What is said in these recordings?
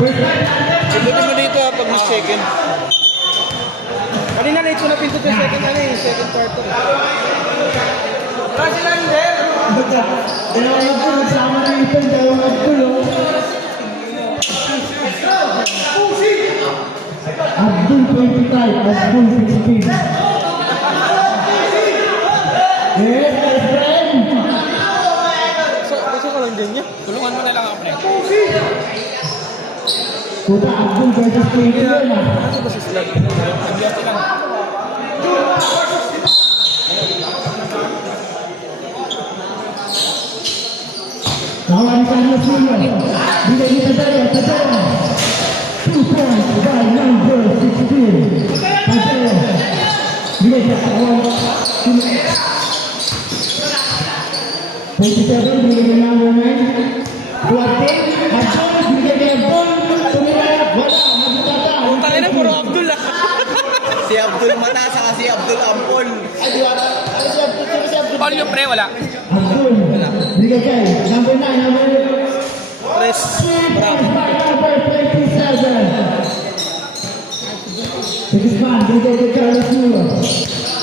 Pindutin mo dito pag mas second. Kanina late ko na pinto yung second quarter. Kasi lang din! Dalawang nagpulo, nagsama na ito, dalawang nagpulo. Abdul 25, Abdul 16. Yes, my friend! Gusto ko lang din niya. Tulungan mo na lang ako, pre. Puta, Abdul versus 20 yun ah. Ano ba si Slag? Sabihan lang. Kawan Carlos Julio. Bila kita tayo. 2 points by number 16. Tayo. Bila kita kawan. 27, bila kita number 9. Kuatin, Abdul, bila kita Abdul. Tumira, wala, magkata. Tangin na, puro Abdul ah. Si Abdul Mata, saka si Abdul Ampol. Ay, di wala. Ay, si Abdul. Paul yung pre, wala. Abdul, bila kay, number 9, number Tres. Bravo. number 27. Sigisman, bigay kay Carlos Julio.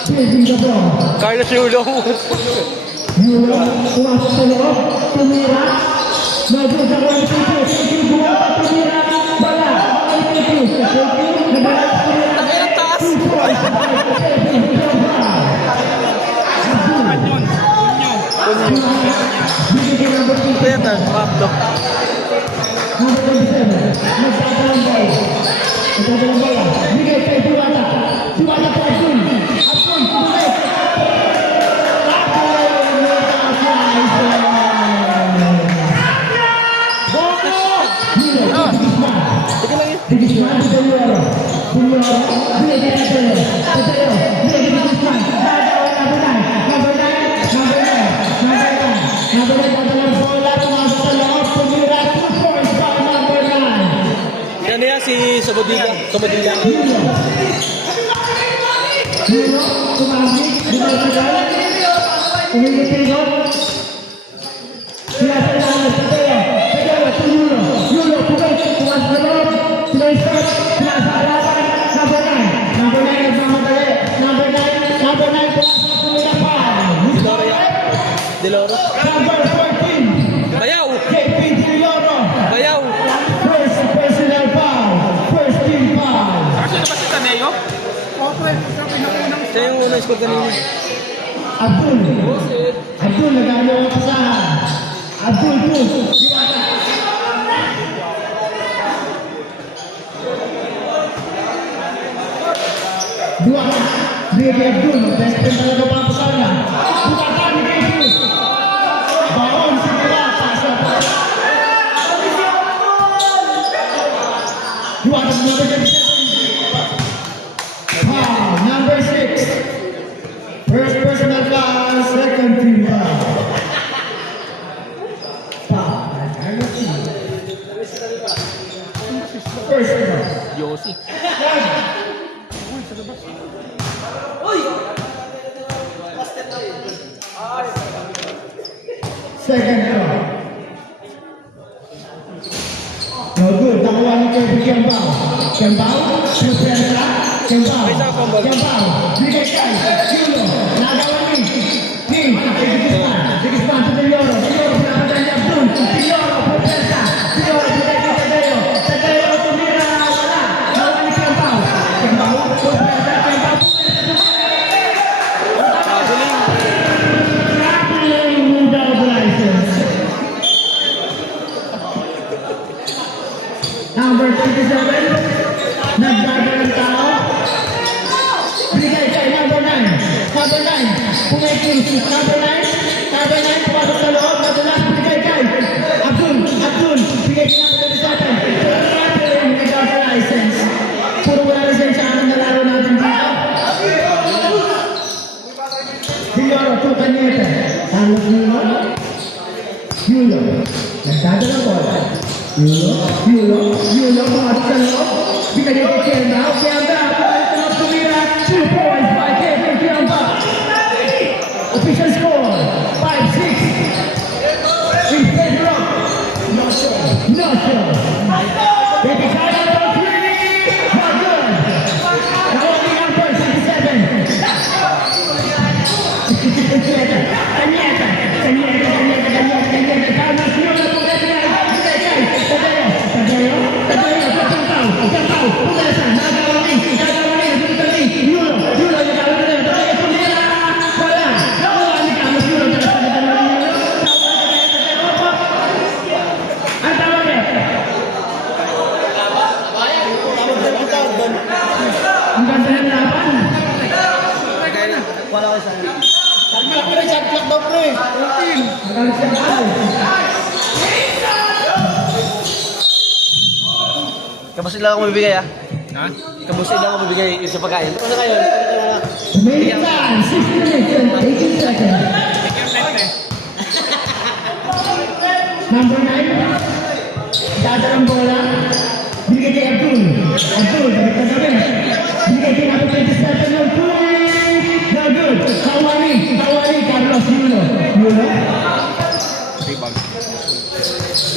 Paging the ball. Carlos Yulo. Julio, pumasok sa loob. Tumira. Medyo sa kawang titi. Buwata, tumira. Bala. Ay, titi. Nabala, tumira. Tangin ang taas. Bigay kay number 15. Ito yan, Rapdo. Number 27. Nagtatalang ball. Nagtatalang bola. Bigay kay Diwata. Diwata kay Abdul. Abdul, bigay. Sige lang yun. Sigisman, Julio. Bigay kay Tateo. Tateo. Bigay kay Sigisman. Number 9. Tatalang bola. Pumasok sa loob. Tumira. 2 points by number 9. Yan yan si Sobodilla. Sobodilla. Julio, tumamig, dumasagal, umilipilot. Sinasalahan sa Teo, to Julio. Julio, pumas na loob, sinasalahan, sinasalahan, number 9. Number 9, nagmamadali. Number 9, pumasok, tumila pa. Deloro. Number 14, Bayaw. KP Deloro. Bayaw. First personal foul, first team foul. Sino ba si Taneo? Siya yung unang score kanina. Abdul, nag-ano ang pasahan. Abdul, Diwata. Diwata, bigay Abdul, best friend talaga pa ang pasahan niya. Diwata, bigay Abdul. Baon si Diwata sa Diwata, number 37. Number 6. First personal foul, second team foul. Foul. First foul. Yossi. Second foul. No good. Nakuha ni Kirby Kembao. Supensa. Kembao. Bigay kay Julio. Nagawa ni Sigisman. To Deloro. Pinapatay ni Abdul. Deloro. Supensa. Deloro. Bigay kay Tadeo. Tadeo. Tumira. Wala. Nakuha ni Kembao. Supensa. Tackling without license. Number 27, nagdadalang tao. Bigay kay number 9. Number 9, pumekin. Number 9, pumasok sa loob. Madalas, bigay kay Abdul. Bigay kay number 27. Tackling without license. Puro wala lisensya ang nalaro natin dito. Deloro, Tucanieta. Carlos Julio. Nagdadalang bola. Julio, pumasok sa loob. Bigay kay Kembao. Tumira. 2 points by Kevin Kembao. Official score, 5-6. In favor of Not sure. Ang ganda ng laban. Wala ko sa Malaki na shot clock daw, pre. 14. Magaling siya tayo. Kamusta lang ako mabibigay ah? Ha? Kamusta lang ako mabibigay sa pagkain? Kamusta kayo? Remaining time, 6 minutes and 18 seconds. Number 9. Dada ng bola. Binigay kay Abdul. Abdul, balik ka na rin. Binigay kay number 27 ng Puig. No good. Hawali, Carlos Yulo. Yulo.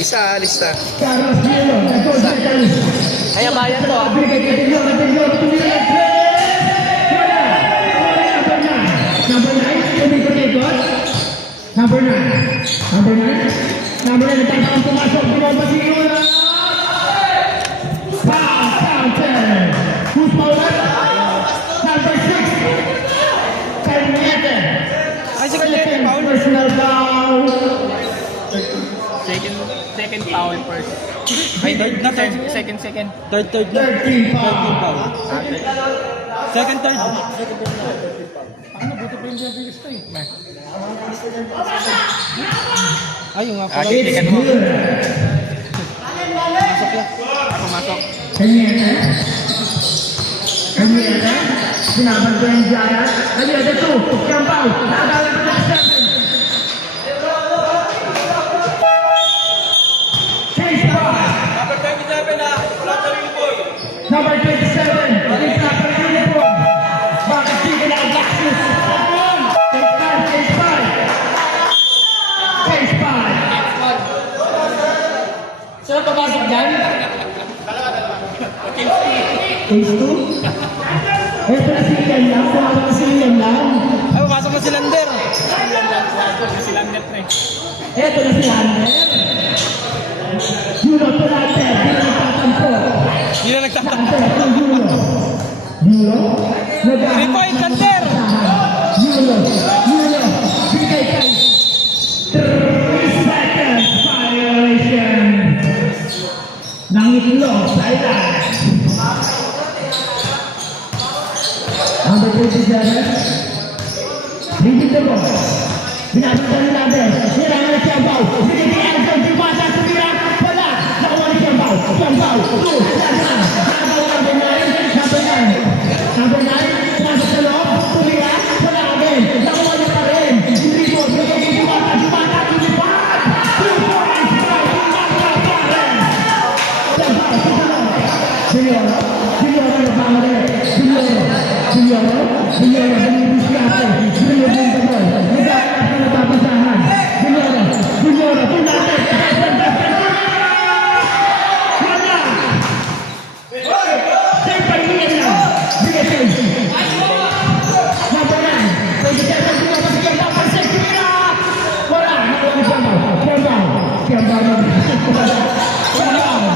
Isa, lista. Carlos Yulo. Ito, Carlos. Kaya bayan to ah. Binigay kay Dillo. Tumira. Wala. Number 9. Tumikot-ikot. Number 9. Nagtatawang pumasok. Bumaba si Yulo. Foul, counter. Who's bowler? Number 6. Cañete. Ay, si Cañete, foul. Personal foul. Second foul first. Ay, third na, third. Second. Third na. 13 foul. Second, third. Paano? Buti pa yung bilis to eh. Ay, yung nga pala. Okay. It's Ticket mo. good. Pumasok. Cañete. Sinaban ko yung Jaya. Cañete 2. Kampaw. Nakakala ko na 7. Chase by. Number 27. Police Trapper uniform. Bakit sige na ang Lexus? Case 5. Sino papasok dyan? Case 2? Ito na si Ian lang. Pumasok na si Ian lang. Ay, pumasok na si Lander. Si Lander, pre. Ito na si Lander. Juno to Lander. Hindi na nagtatampo. Hindi na nagtatak. Lander to Juno. Juno. 3-point, Lander. Juno. Bigay kay 3 seconds violation. Nangitlog sa ilan. Number 27. Hindi the ball. Binabutan ni Lander. Nilangan na Tiambao. Binigay Elton. Dimata. Sumira. Wala. Nakuha ni Tiambao. Tiambao. 2. Lasan. Number 9. Number 9. Nasa sa loob. Sumira. Wala agad. Nakuha niya pa rin. Hindi mo. Binigay ni Dimata. Tulipat. 2 points. Dimata pa rin. Tiambao. Signora.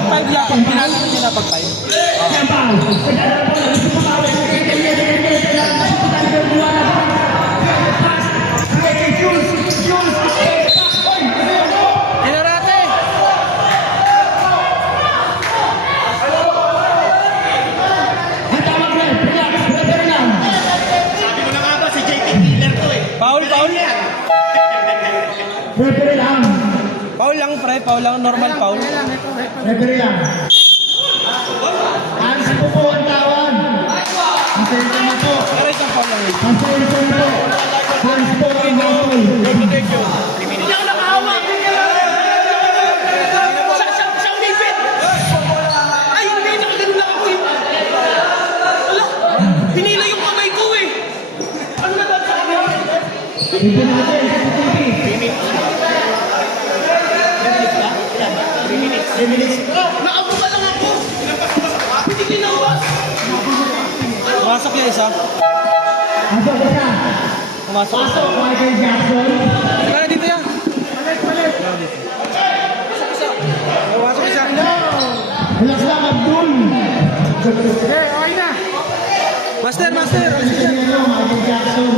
Five lang. Pinatang nila pag five. Pinarate! Foul. Referee lang. Foul lang, pre. Foul lang. Normal foul. Referee lang. Hands po po ang tawag. Pasensya na po. Pero isang foul lang yun. Pasensya na po. Hands po ang tawag. Hindi ako nakahawak. Siyang lipit. Ay, hindi. Nakaganon lang ako eh. Wala. Pinila yung kamay ko eh. Ano na ba sa akin? Ito natin sa TV. 3 minutes. Nakabuka lang ako. Hindi ginawa. Pumasok yung isa. Pasok isa. Pumasok. Pasok Michael Jackson. Kaya dito yan. Pumasok isa. Relax lang Abdul. Okay na. Master. Michael Jackson.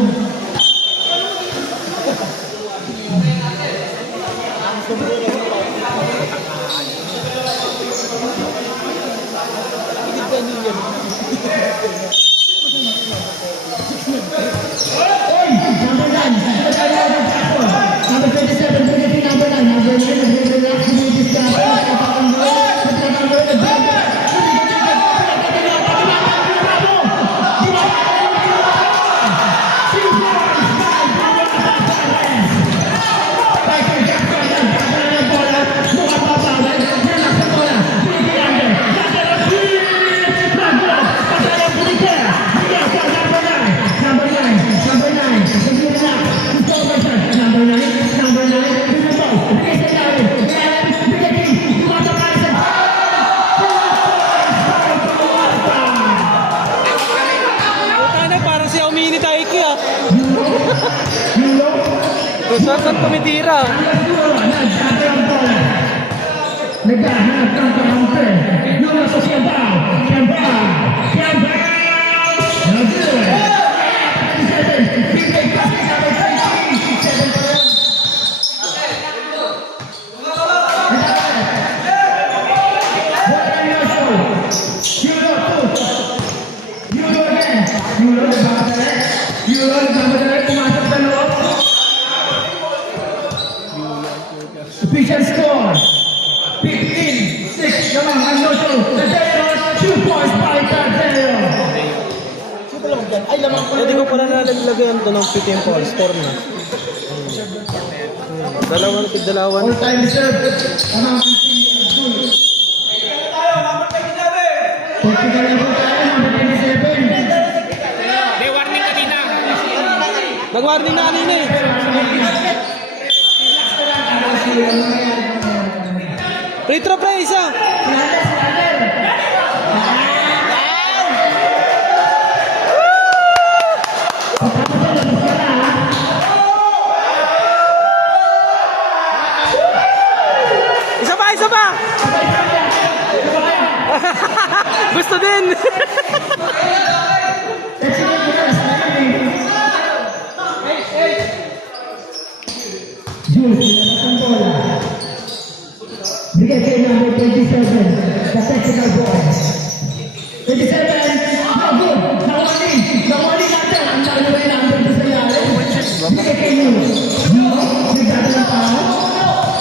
Saan tumitira? Nagkakaroon ng bola. Naghahanap ng kakampi. Yung nasa Kiambao. Kiambao. Kiambao. No good. 37. Bigay kasi number 13. 7 pa rin. Official score 15-6 naman ang Noto. Tadeo, 2 points by Tadeo. Ay, lamang Hindi ko pala nalalagyan ito ng 15 points. Score na. Dalawan. All-time reserve. Amang technical level tayo, number 27. May warning kanina. Nag-warning na kanina eh. Free throw pre, isa. Isa pa! Gusto din! Jules, ang bola. Bigay kay number 27, the technical boy. 27, no good. Nawali natin. Ang lalo na yung number 2 sa ilalim. Bigay kay Nuno. Nuno, nagdadala ng tao.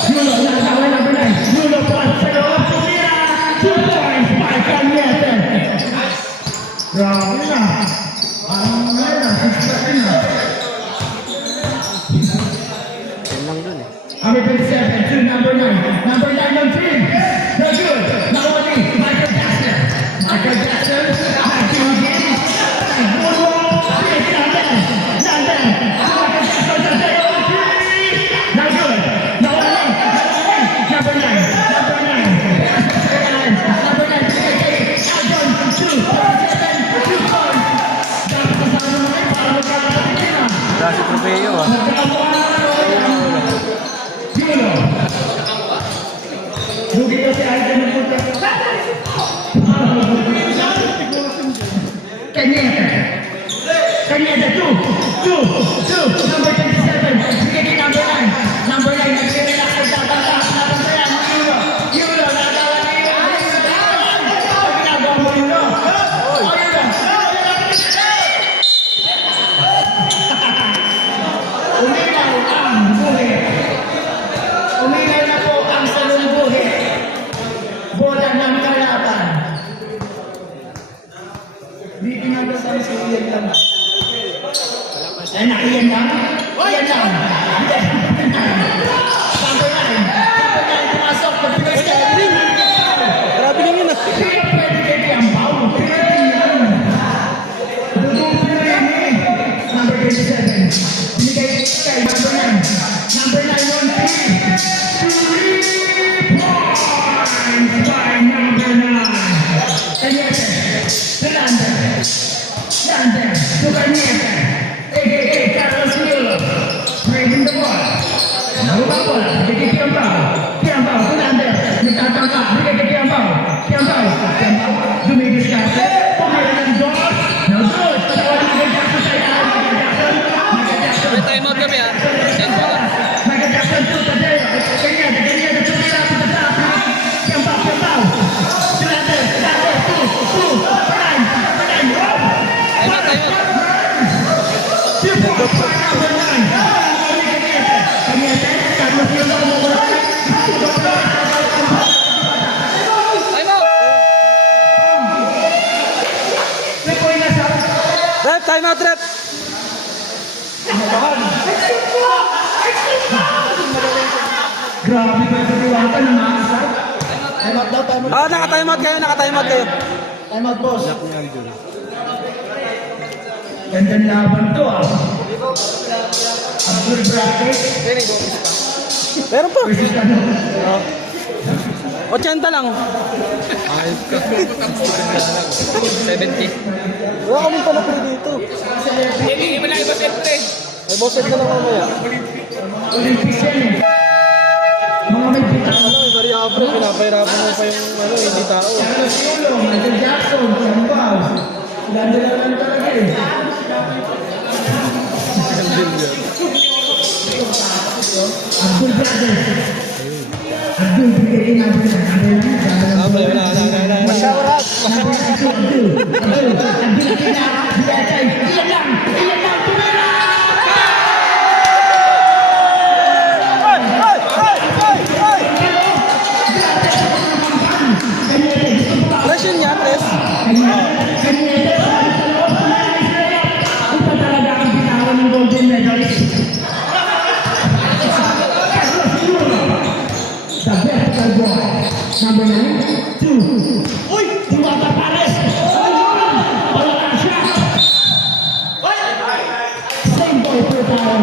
Nuno, nakakawin number 9. Nuno, pass sa loob. Tumira. 2 points by Cañete. Grabe na. Ang ngayon na, 6 na. Number 27 to number 9. Number 9 on 3. No good. Nawali. Michael Jackson. Michael Jackson. Matthew again. Moonwalk. Yes, London. London. Michael Jackson. On 3. No good. Nawali. Number 9. Number 9. Number 9. Albon. 2. 7. 2 points. Dapat kasama naman para magkakaroon na. Dasi trofeo ah. Lugi kasi ay ng punta. Kanyeta, 2, number 27, bigay kay number 9. Number 9, nag-relax ang tatata. Number 9, Euro, nagawa na Euro. Pag ginagawa mo Euro. Uminaw ang buhi. Uminaw na po ang salungguhi. Bola ng kalaban. Di pinagasan si Ian lang. Ay na, Ian lang? Ian lang. Number 9, pumasok. Pag-pinas ka. Grabe lang yun ah. Kaya pwede kay Kiambao. Number 27. Binigay kay number 9. Number 9 on 3. 3 points by number 9. Cañete. Lander. To Cañete. A.K.A. Carlos Milo. Bringing the ball. Nabubang bola. Bigay kay Kiambao. Kiambao to Lander. Nagtatangka. Bigay kay Kiambao. Kiambao. Dumidiskarte. Pumira ng dos. No good. Patawalan kay Jackson sa ilalim. Michael Jackson. May time out kami ah. Michael Jackson to Tadeo. Cañete. Tumira to the top. Kiambao. To Lander. 2. Number 9. Number 9. Cañete. Carlos Milo. Time out! Rep, time out rep! Grabe ba ito diwata ng mga kasal? Time out daw, time out. Ah, naka-time out kayo. Time out, boss. Gandang laban to ah. Abdul Bracket Meron pa. versus ano? 80 lang. Ayos ka. 70. Wala kami pala pre dito. Hindi mo na iba siyempre. Ay, bossed ka lang mamaya. Olympics yan eh. Mga may pitang. Variable, pinapahirapan mo pa yung hindi tao. Carlos Yulong, Michael Jackson, Sambaw. Lalo lang talaga eh. Abdul Brothers. Abdul, bigay natin sa number 9. Wala. Abdul, kina, biyatay. Iyan lang, tumira! Press yun niya, press. Ito talaga ang bitawan ng golden medalist. The vertical ball. Number 9, 2. Uy! Diwata Pares. Wala siya. Same ball per power.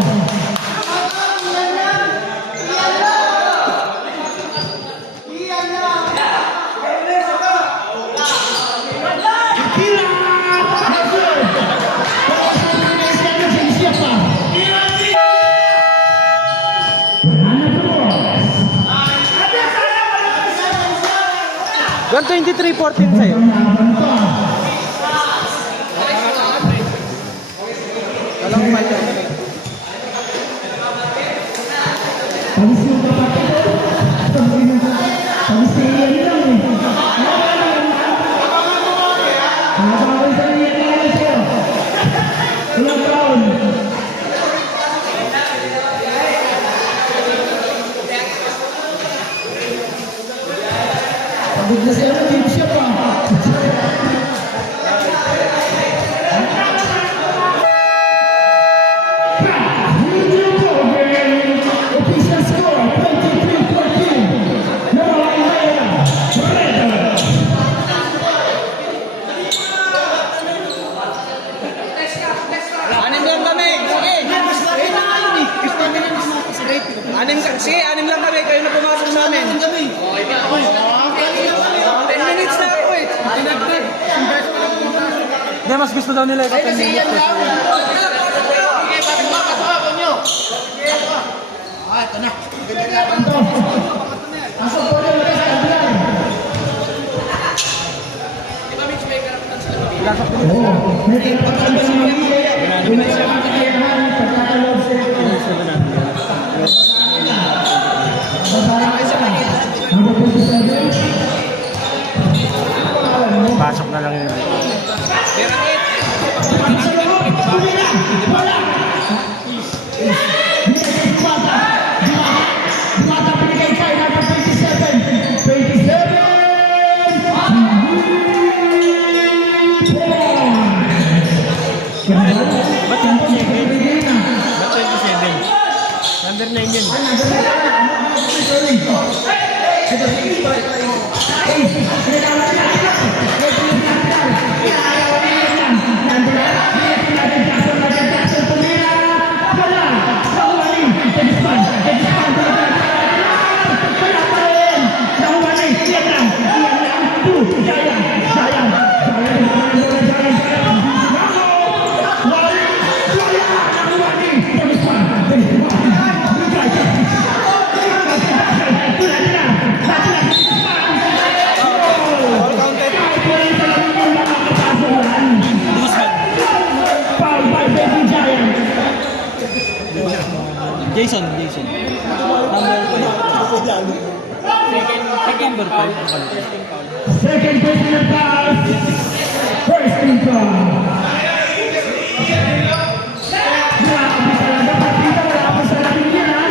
One 23-14 sa'yo. Walang fight. Pagod na siya, hindi siya pa. Official score, 23-14. Anim lang kami. Sige, anim lang kami. Kayo na pumasok sa amin. 10 minutes na ako eh. Hindi, mas gusto daw nila ito. 10 minutes. Pasok po rin ulit sa kabilang. May pagkakanda sa mga hindi sa mga kakayahan, pagkakalog sa ito. Pasok na lang yun. Number 9 yun. Jason. Number 5. Second personal foul. First team foul. Grabe talaga, partida, wala pa sa lamin yan, ha?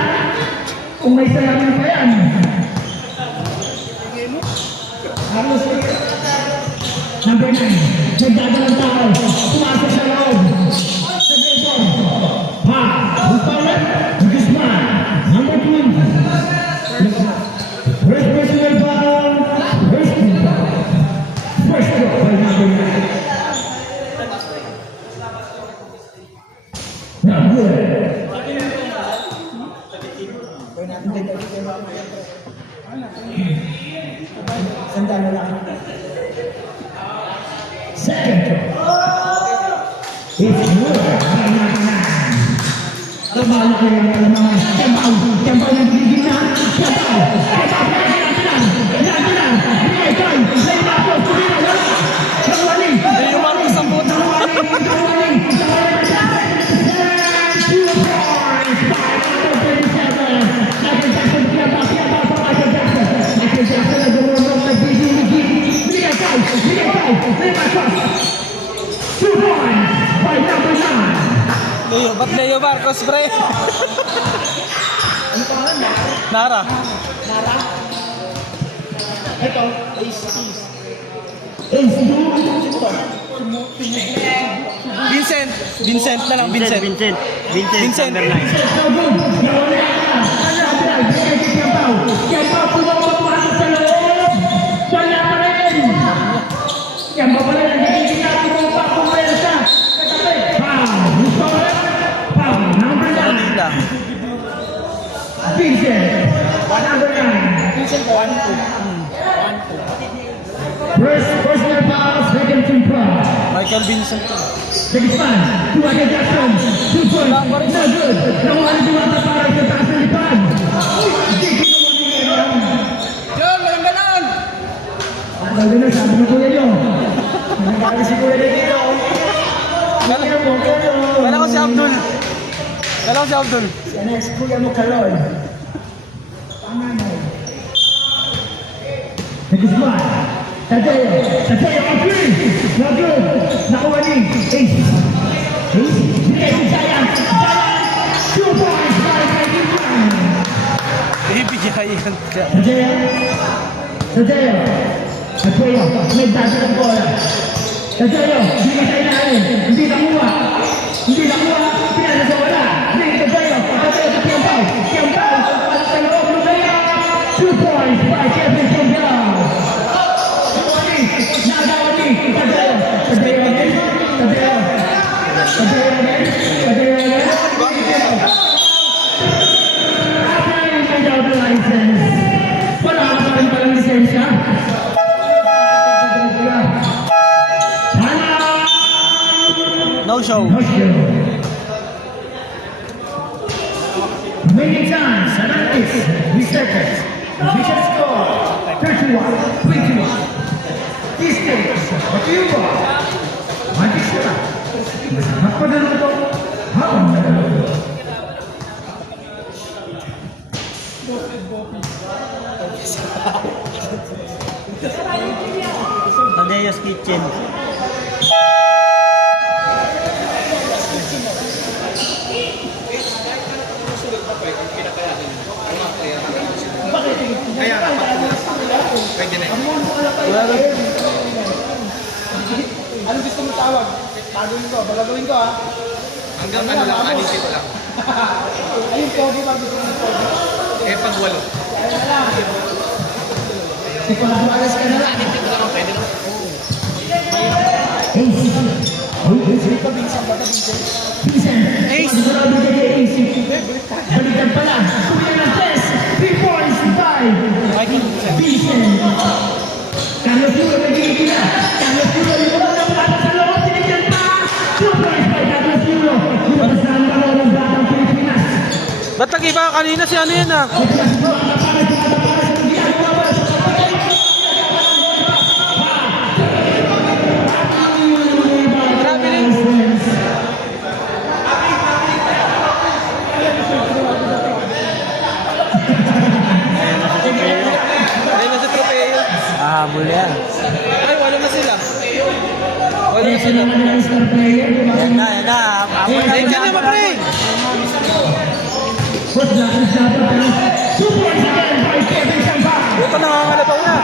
Kung may salamin pa yan. Carlos Number 9. Nagdadalang tao. Pumasok sa loob. Second foul. Ha! Upalan. Guzman. Number 20. First personal foul. First team foul. First foul by number 9. Not good. Second. It's good. Tumalo ko yung mga Tiyampaw ng gigil na. Tiyampaw. Tiyampaw. Bigay tayo. May bato. Tumira. Wala. Nawaling. Leo Marcos ang puto. Nawaling. Leo, ba't Leo Marcos, pre? Nara. Ito, ace. Vincent na lang, Vincent. Vincent. Number 9. Manila. Vincent, number 9. Vincent, 1-2. Personal foul, second team foul. Michael Vincent. Second span, two against Jackson. 2 points, no good. Nakuha na diwata para sa taas ng lipan. Yan, walang galaan! Ang ganda na, sabi ng kuya nyo. Nagkakali si kuya dito. Kala ko si Abdul. Yan si kuya mo, Karol. Second span. Tadeo, on three. No good. Nakuha ni Ace. Bigay si Sayang. 2 points para kay Gibran. Ibigayan ka. Tadeo, may dati ng bola. Tadeo, hindi ka kailangan. Hindi nakuha. Pinasa sa wala. Tadeo, sa Tiampaw. Para sa loob ng kaya. 2 points para Kevin Tiampaw. No show. Many times, analytics, researchers, vision score, 31-21. This stage, what do you want? Magic sila. Masarap pa na ito. Habang nagalaw. Tadeo's Kitchen. Kaya nga, pwede na yun. Anong gusto mo tawag? Bagawin ko ha. Hanggang ano lang, anisip lang. Ayun, pogi ba gusto mo pogi? Eh, pag walo. Si Palabaras ka na lang. Anisip lang, pwede na. Ace! Balikan pala. Kuya ng test. 3 points, 5. Michael Vincent. Vincent. Carlos Puro nagiging na. Carlos Puro yung mga napata sa loob. Tinigyan pa. 2 points by Carlos Puro. Lumabas na ang balon ng Batang Pilipinas. Ba't nag-iba ka kanina si ano yan ah? Grabe rin. Ayun na si Tropeo. Ah, muli yan. Ay, wala na sila. Wala na sila. Yan na. Ay, ka na mag-pre. Ito nangangalataw na.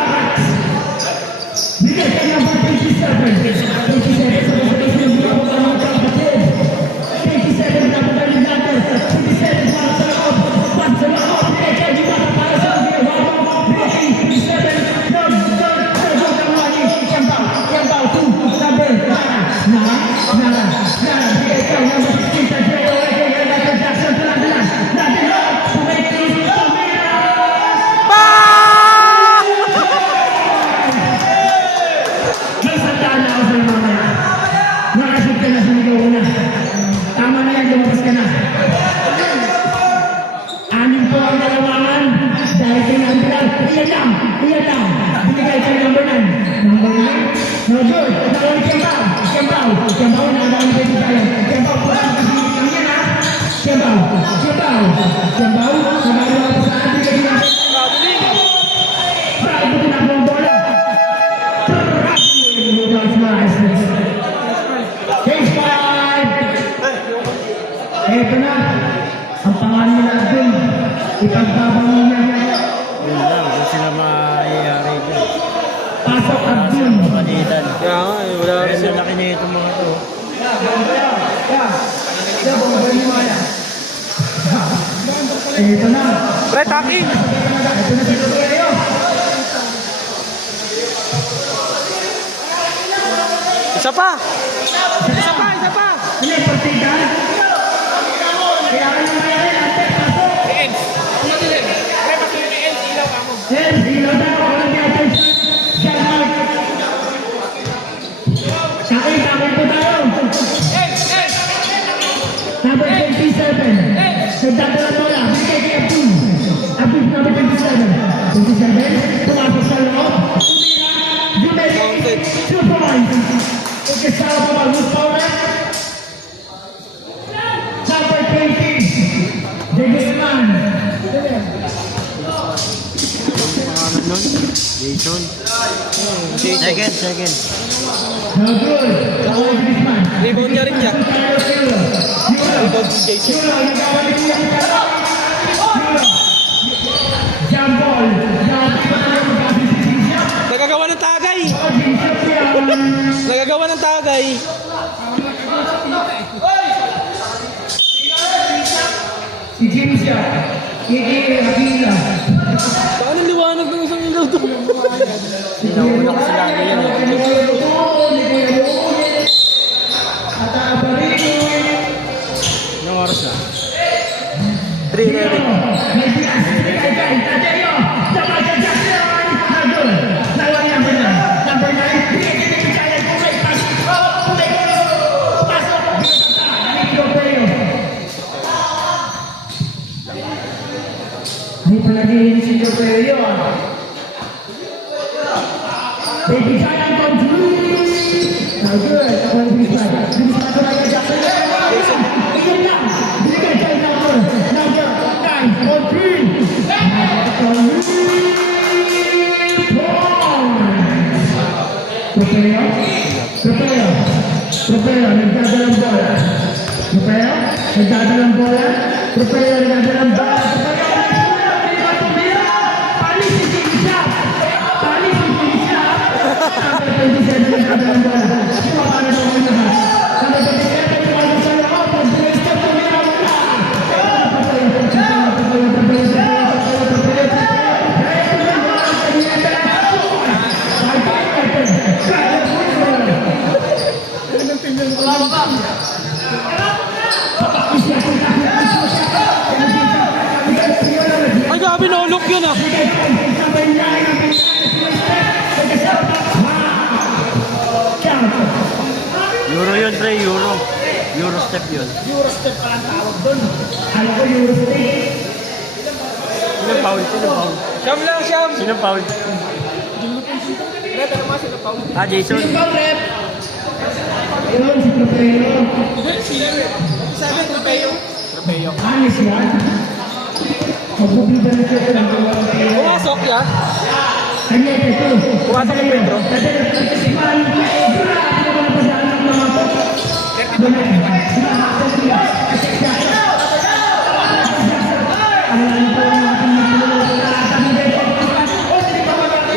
May sandaan na ako sa mga lang. Binigay kay number 9. Number 9. No good. Nakawin Kiambao. Kiambao na ang pwede tayo. Kiambao po ang kasinig lang yan ha. Kiambao. Nagagawa po sa ating kailangan. Bravo din ako ang bola. Case 5. Eto na. Ang pangalan nila dun. Ipagbabangon niya. Yun lang, kung sila maayari dyan. Pasok Abdul. Panitan. Kaya nga, wala Kaya rin sa laki na itong mga to. Eto na. Pre, taking! Eto na si Tupeo. Isa pa! Ano yung partida? Kaya ka naman yan, ate, pasok. Yes, ilaw na ako lang yung attention. John Mark. Takay po tayo. Number 27. Nagdadala bola. Bigay kay Abdul. Abdul number 27. 27. Pumasok sa loob. Tumira. Jumeli. 2 points. Okay, sa baba. Who's power? Number 20. Jegusman. Pangalan nun? Jason. Second. No good. Kaway Jegusman. Rebound niya rin siya. Rebound si Jason. Jump ball. Nagagawa ng tagay! Si James siya. Kiki Aquila. Paano liwanag ng isang ilaw doon? Sinauna kasi lagi yan eh. At Abarino. Anong oras na? 3:30. Hindi pa naging si Tupeo. Baby Giant control. Now good. Ako ang bilis pa. Bilis pa ito lang yung Jackson. Iyan lang. Binigay tayo number 9 on 3. Tupeo. Nagdadalang bola. Nagdadalang bola. Ay, grabe, no-look yun ah! Euro yun, pre. Euro step yun. Eurostep pa ang tawag doon. Alam ko Eurostep. Sinong foul? Siyam lang, siyam! Sinong foul? Jason. Sino ba, rep? Ayun, si Tupeo. Sabi, Tropeo. Anis yan. Magbubli ba na siya ito ng Tupeo? Pumasok yan. Kanya ito. Pumasok ang Pedro.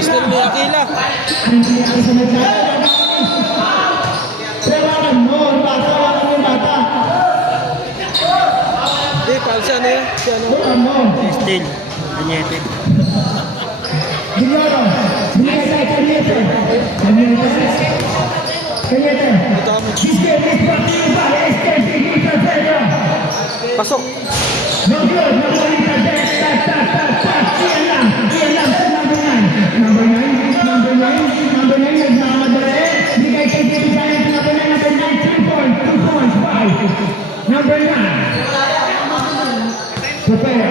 Isnel ni Aquila. Hindi, pal siya na yan. Siya na. Still. Kanyete. Ito kami. Pasok. Number 9. Prepare.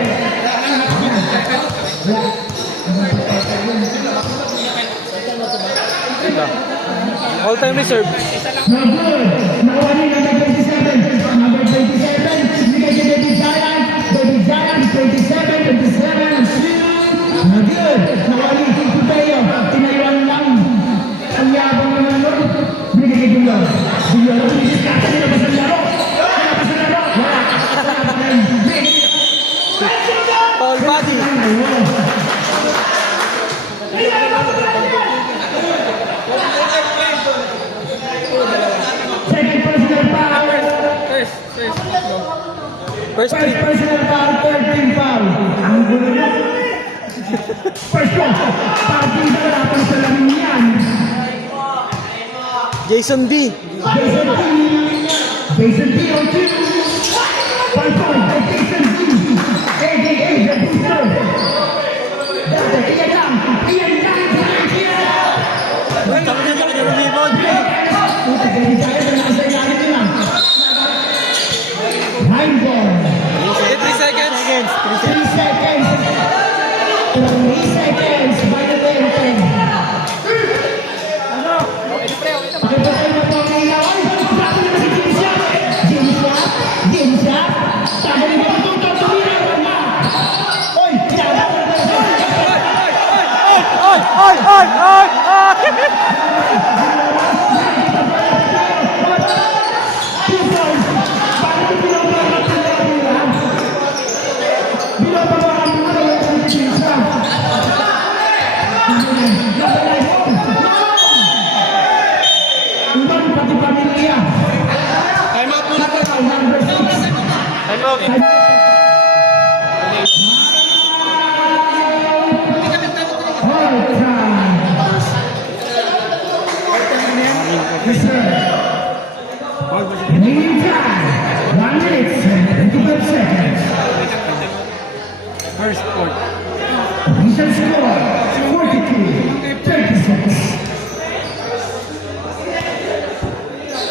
All-time reserve. No good. Nawali number 27. Number 27. Bigay kay David Giant. David Giant, 27, 27. No good. Nawali kay Tupeo. Tinayuan lang. Ang yabang naman nun. Bigay kay Dulor. Dulor. Kata nila ba sa laro? Wala ba sa laro? Wala. Wala ba rin? Bigay kay Paul Body. Second personal foul. First First three. personal foul, third team foul. Ang gulo na. First one. Parting sa lapan sa lamin yan. Jason D. Jason D. Jason D on two. 5 point by Jason D. AKA the booster. Dati, iyan lang. Iyan lang. Tapos niya talaga ng rebound. Puta, ganyan tayo. Nasa ilalim nyo lang. Nine ball. 3 seconds. 3 seconds. 3 seconds. By the way, okay. Pakita tayo na po ang ilaw. Ay, bakit naman si James Yap? James Yap? James Yap? Sabi ni Bob Tutor, tumira ko na. Oy, yawa. Two points. Bakit yung binabarat sa Lepura? Binabarat mo na yung James Yap. Iban pati pamilya. Time out muna po. Number 6. Time out. First court. Initial score 42-36.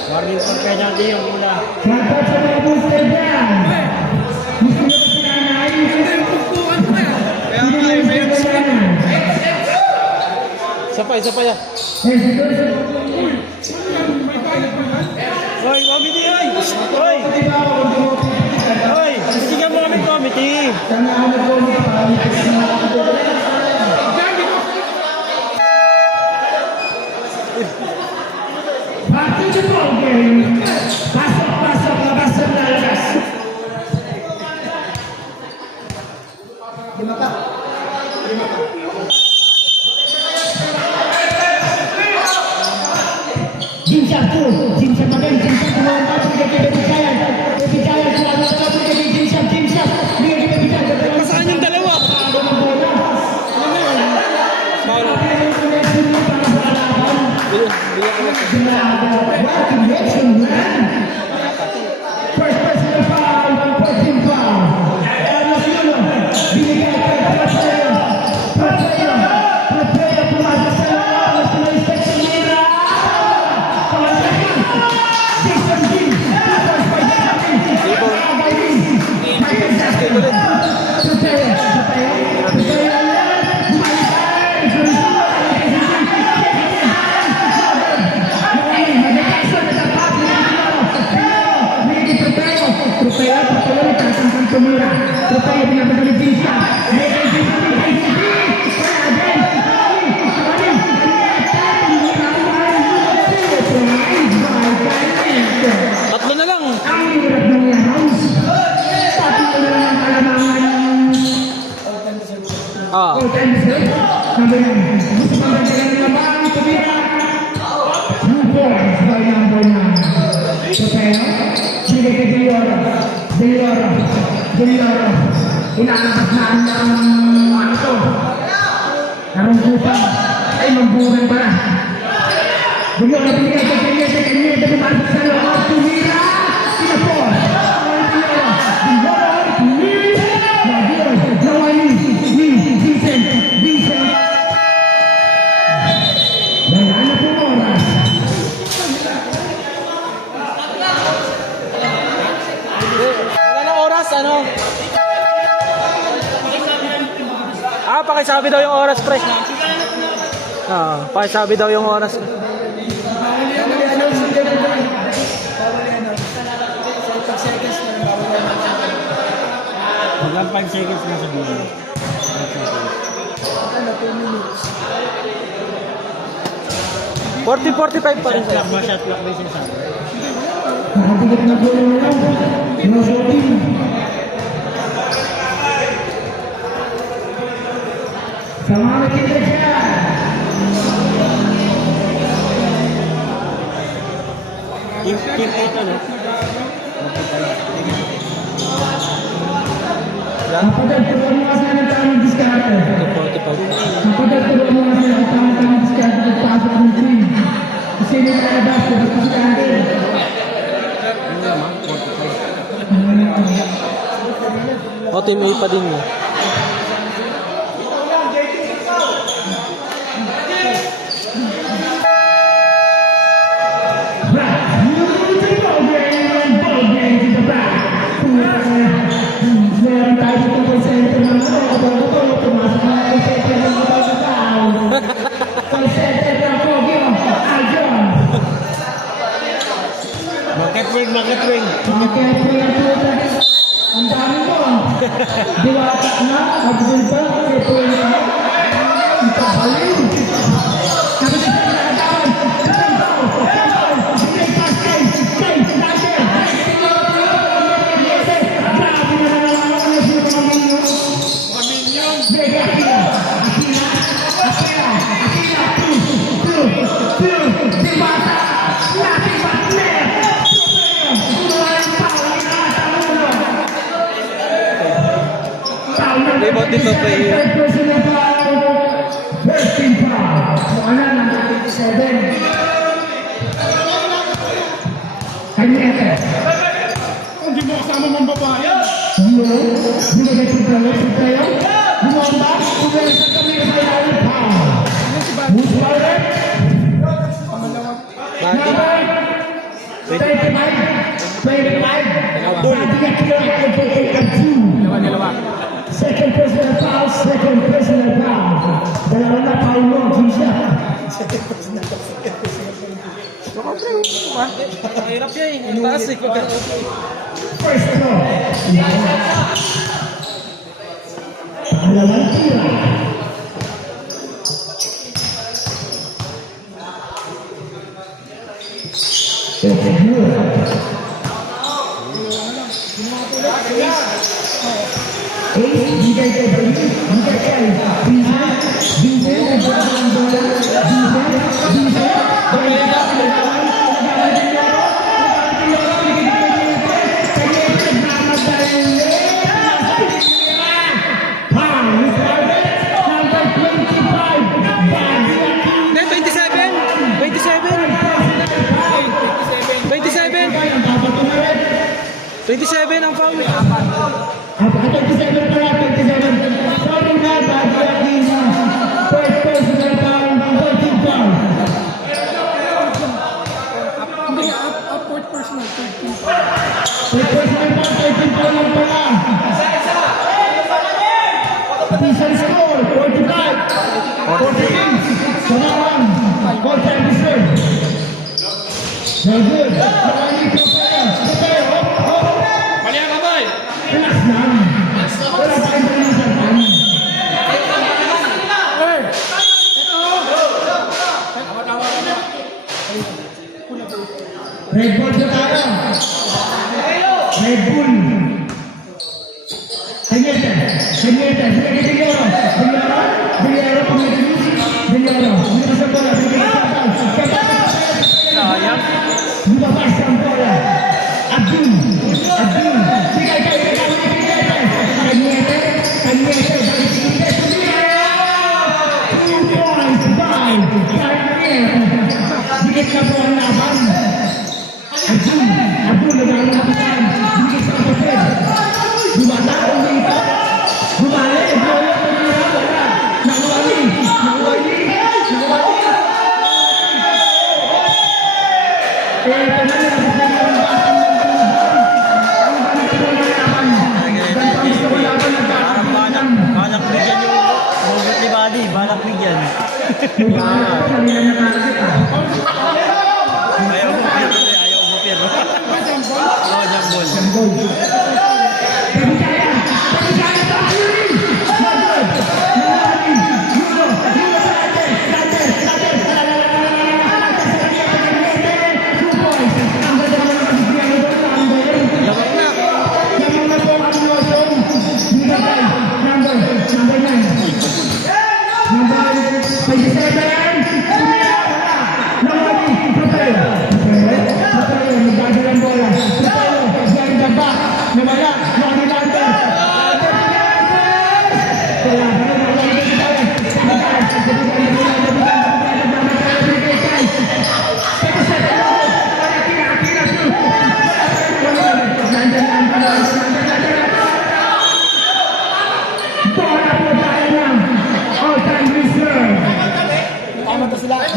Warning for penalty yung una. Dapat sa mga booster dyan. Gusto nyo ba sinanay? Isa pa ya. Hoy, committee, hoy! Hoy! Hoy! Bigyan mo kami committee! Back to the ball game. Pasok, labas sa labas. Jimshot 2. Jimshot again. Jimshot kumampas. Bigay kay Baby Giant. Baby Giant. Selamat sa labas. Bigay kay Jimshot. Jimshot. Bigay kay Baby Giant. Saan yung dalawa? Foul. First personal foul, first team foul. Binigay kay Trofeo. Trofeo pumasok sa loob. Sumaystek sa mira. Jason D. Tapos by Jason D. Michael Jackson. Trofeo. Trofeo, itatangkang tumira. Trofeo, pinapagod ni Jinsa. Tatlo na lang. Ang hirap ng House. Tatlo na lang ang kalamangan. Ah. All-time reserve. Number 9. Gusto pang gagalan ng lamang. Tumira. 2 points by number 9. Trofeo. Bigay kay Delioro. Inaalabas na ang ano to. Narungkutan. Ay, mamburan pa na. Delioro, binigay kay Kanyete. Pumasok sa loob. Tumira. Pinapos. Delioro. Tumira. Nawali. Vincent. Wala na po oras. Wala oras, ano? Pakisabi daw yung oras, pre. Pakisabi daw yung oras. Hanggang 5 seconds na sa dulo. 40-45 pa rin. Shot clock ba? Shot clock ba yung sinasabi? Nakatigit na po yung lang. No shooting. Sa mga nakita siya. Keep ito, no? Kapatid, turuan mo kasi ng tamang diskarte. 45. Kapatid, turuan mo kasi ng tamang diskarte pagpasok ng team. Kasi hindi na nalabas ko basta diskarte. O, team A pa din niya. Meron tayo sa 2% ng pumasok na 2% ng mabagataw. 2% ng Pogyo, Aljon. Market wing, market wing. Kaya po yan po tayo. Ang dami mo. Diwata na, Abdul pa, kaya po yan. Ang pabaliw. Kapit sa pinakatawan. Rebound dito pa yun. Hindi mo kasama mong babae. Second personal foul, second personal foul. Dalawa na foul mo, Gisha. Mahirap siya eh. Ang taas eh. First throw. Pangalawang tira. Second move. Bigay kay Bani, bigay kay Vincent, Twenty-seven ang foul. At 27 pala, 27. Sorry na, Badi Aquino. First personal foul, 14 foul. Upward personal, 13. First personal foul, 13 foul lang pala. Official score, 45. 46. Samawan. Goal time reserve. Very good. Maraming prepare. Prepare. Mali ang kamay. Relax lang. Wala tayong palisan. Red Bull na tayo. Red Bull. Kanyeta. Kanyeta. Biliaro. Dito sa bola. Sayang. Lumabas ang bola. Abdul. Bigay kayo. Kanyeta. 2 points by Kanyeta. Dikit na po ang laban. Abdul nagkakapitan. Dikit sa kapatid. Dumatakong dito. Gumali. Nakuwali. Kaya ito na lang. Balak bigyan yung robot ni Buddy. Balak bigyan. Pagkaya, pag-uwi. Magod. Nalamin. Yulo. Yulo sa atin. Atin. Two points. Ang ganda naman ang bigyan ito. Ang galing. Lawak na. Lamang na po ang Lawson. Nilagay. Number 9. Number 27.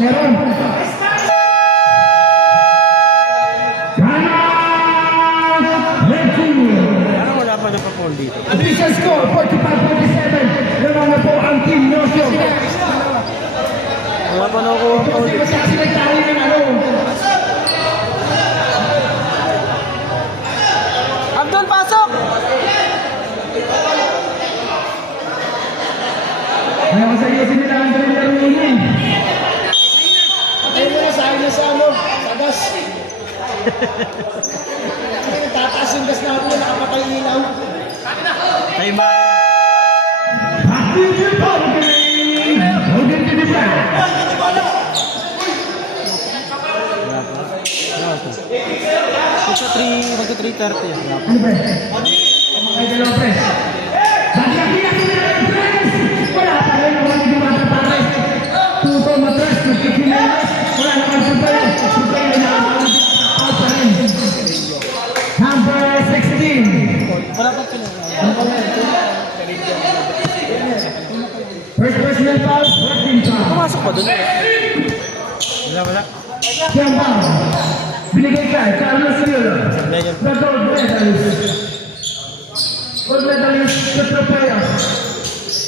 Meron. Parang wala pa napapol dito. Official score, 45-47. Lamang na po ang team Nosyo. Wala pa nakukuha ang foul. Kasi kasi nagtali ng ano. Abdul, pasok! Ayaw ko sa iyo, sinilaan ko rin laro nyo eh. Patay mo na sa akin na sa ano, sa gas. Tataas yung gas na ako, nakapatay yung ilaw. Tayo ba? Magka 3:30 yan. Ano ba? Ay, dalawa pre. Bakit wala pa rin ang mga dumata pare. Tuto matras, magkikilalas. Wala naman supay. Supay na out pa rin. Number 16. Wala pa sila. First personal foul, first team foul. Pumasok pa doon. Wala. Siyamba. Binigay kay Carlos Riolo. Legend. The gold medalist. Gold medalist sa Tropea.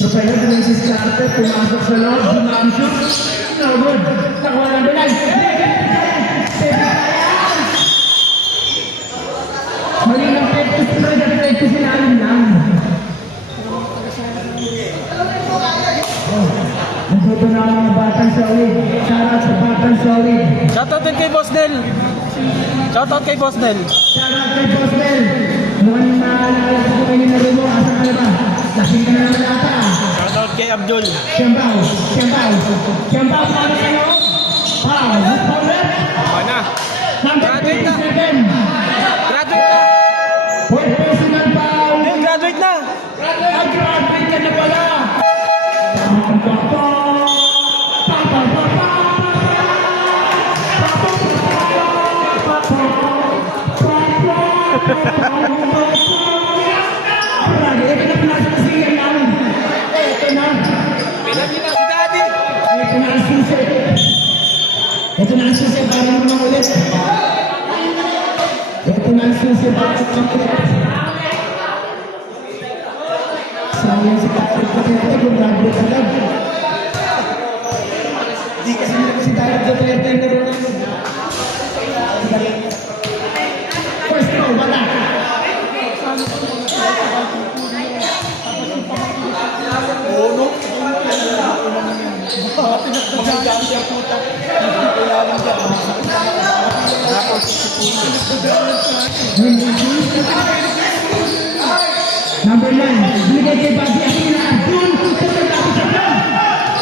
Tropea din si Scarpe, pumasok sa loob, dumamshoot. No good. Nakuha ng bilay. Mali ng practice, pero nag-practice sinalim lang. Nandito na ang mga batang solid. Shoutout sa batang solid. Shoutout din kay Boss Nel. Shoutout kay Boss Nel. Shoutout kay Boss Mel. Mukhang naalala ko kung kayo na rin mo. Asan ka na ba? Lasing ka na naman ata. Shoutout kay Abdul. Siyampaw. Paano kayo? Wow. Tama na. Number Graduate na. 27. Graduate na. Fourth personal foul. Hindi, graduate na. Ay, graduate ka na pala. Ito na ang susi para naman ulit. Ito na ang susi para naman ulit. Sayang si David Duterte kung graduate agad. Di kasi nila si David Duterte yung laro namin. First throw, bata. Ono. Number 9, binigay kay Bobby Aquina. Abdul, pagkatapos sa plan.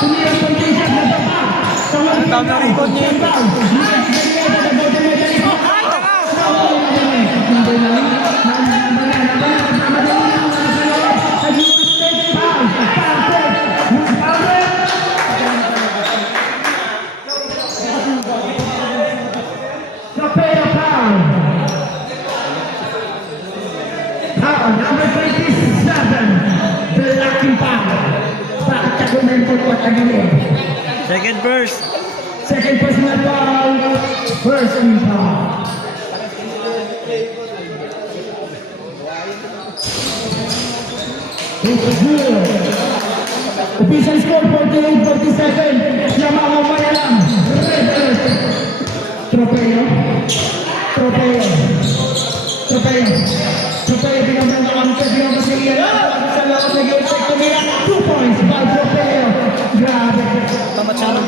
Tumira po yung shot na baba. Ang tawag na rebound niya. Number 9, number 27, the lacking power. Bakit ka kumento ko at agilin? Second verse. Second personal foul, first team foul. It's good. Official score 48-47. Yamaha Mayalam. Red Alert. Tropeo. Tropeo, binabang ang binabang si Ian. Sa loob, nag-i-check to Mira. 2 points by Tropeo. Grabe. Tamat siya ng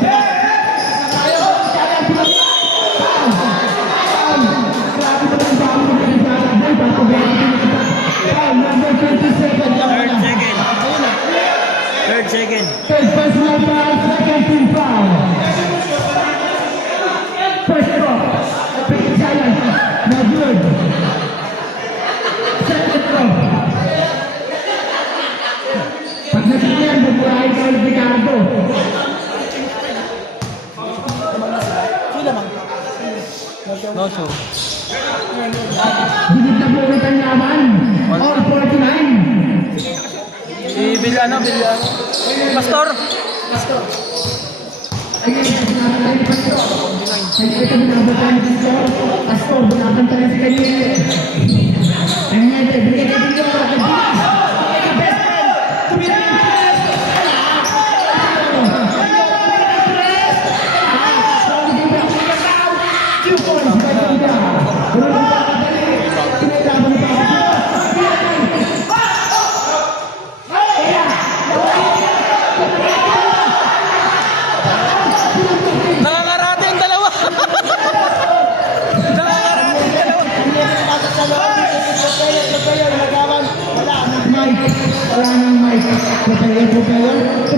Third second. First personal foul, second team foul. First drop, big challenge, no good. Second drop. Pag nasinyan, buburahin ka ulit Ricardo. No show. Higit na po ulit ang laban. All 49. Si Villano. Pastor. Ayun, pinapantay ni Pastor. Ayun, ito binabantay ni Pastor. Pastor, binabantay si Kanyepe. Kanyepe, bigay ka dito. Best friend. Tumira ng press. Two points by Tumira. Pinaglaban ni Pastor. Nakakarate yung dalawa. Nakakarate yung dalawa. Mike, wala nang Mike. Tropeo.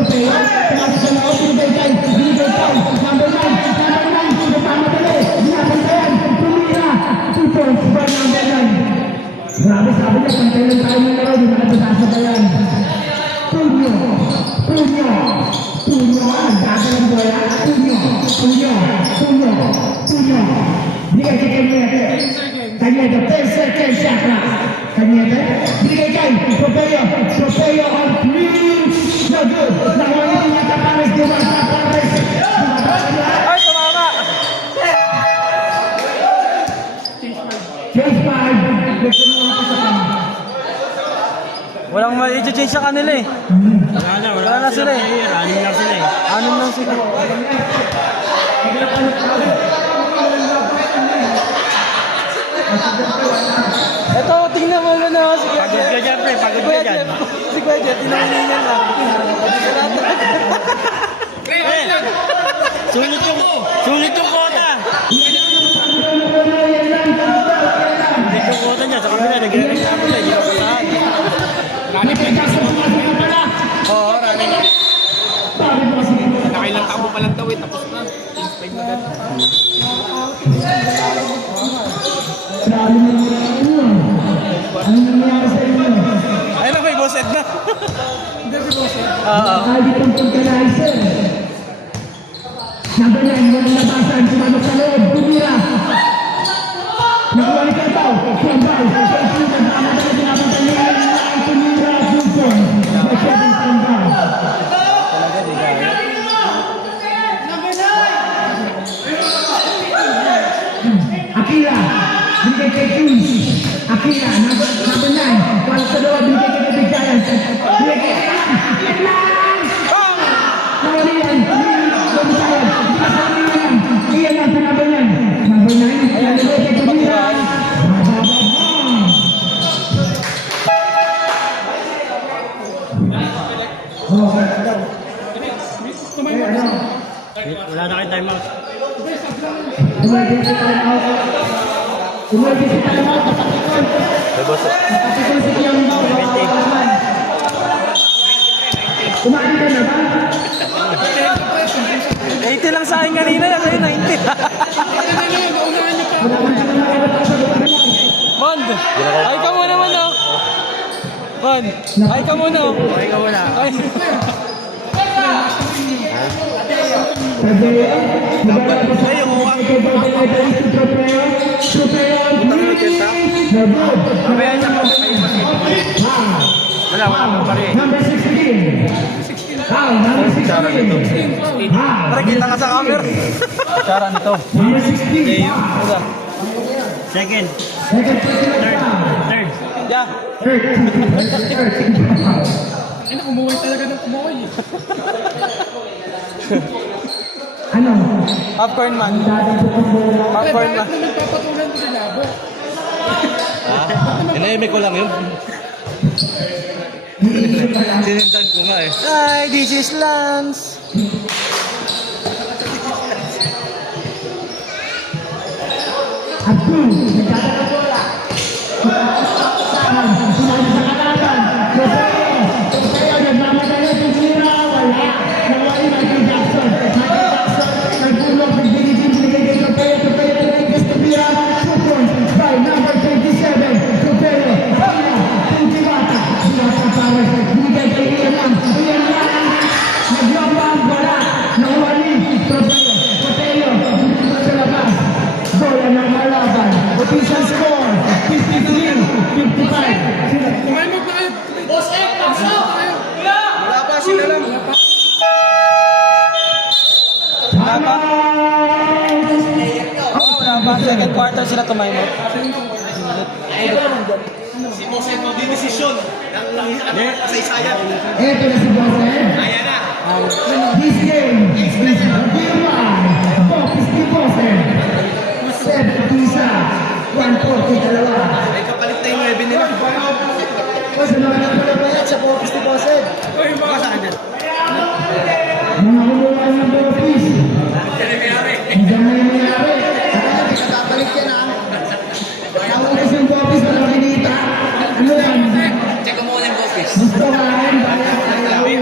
Pinasok sa loob, binigay kay, number 9, napamatali, binabantayan, tumira, 2 points by number 9. Grabe, sabi niya, pantay lang tayo ng laro, di nakatasasabayan. Punyo, ang dati ng bola, Punyo. Binigay kay Kanyepe, 10 second shot clock. Kanyepe, binigay kay Tropeo on 3. No good. Nakawalitin niya Tapares, Tapares. Ay, tumama. Change 5. Gusto mo ako sa kanya. Walang ma-change sa kanila eh. Wala na sila eh. Anim lang sila. Ito, tingnan mo na si Kuya Jet. Pagod ka dyan. Si Kuya Jet, tinangin niya lang. Sulit yung kota. Sulit yung kota niya. Sa kabila, nag-reklamo na. Hindi ka pasahan. Oo, running. Nakailang tabo pa lang daw eh, tapos na. Inspired na agad. Grabe na ano? Ano nangyari sa inyo? Ay, may boss Ed na. Nakali kang organizer. Number 9, walang labasan, sumanok sa loob, tumira. Nakuha ni Kentaw, Kembal, tumira, Zupo. By Kevin Kembal. Akira, binigay kay Cruz. Akira, number 9, wala sa loob, binigay kay Big Giant. Binigay kay Ian lang! Nawali yan, Big Giant. Iyan lang sa number 9. Number 9, binigay kay Tumira. Wala na kayo time out. Emergency timeout. Nakatikon si Kiambao. Kumain ka na ba? 80 lang sa akin kanina, sa'yo 90. Bond, ay ka muna man oh. Bond, ay ka muna oh. Ay ka muna. Ay. Number 16. Number 16. Tara, kita ka sa camera. Cara nito. Number 16. Second. Second personal foul. Third. Yeah. Third. Ay, nakumuhay talaga ng kumuhay eh. Ano? Popcorn man. Dadang po ang bola. Popcorn man. Bakit naman papatulan ko sa labo? Bakit naman Ineme ko lang yun. Sinundan ko nga eh. Hi, this is Lance. Abdul, nagkakaroon ng bola. Sumali sa kalaban. Trofeo, nagmamadali, tumira, wala. Nawali Michael Jackson. Nagulog, nagbinigin, binigay Trofeo, tinigis, tumira. 2 points, by number 27, Trofeo. Diwata, power, binigay kay Ian Lam. Naglamba ang bola. Nawali, Trofeo, sa labas. Bola ng malaban. Official score, 53-55. Kumain mo tayo. Boss X, tapos tayo. Wala pa, sila lang. Second quarter sila tumaymot. Si Moses magdidesisyon ng kasaysayan. Ito na si Jose. Ayan na. This game is reviewed by Focus ni Jose. Seb Pisa, 1-4 dalawa. Ay, kapalit na yung 11 nila. Kasi naman ang pala sa Focus ni Jose. Baka sa kanya. Mga kumuha ng Focus. Yan ang mayari. Diyan na yung nangyari. Kakabalik yan ha. Nakukas yung Focus na nakinita. Ano yan? Check mo muna yung office. Gusto ka rin.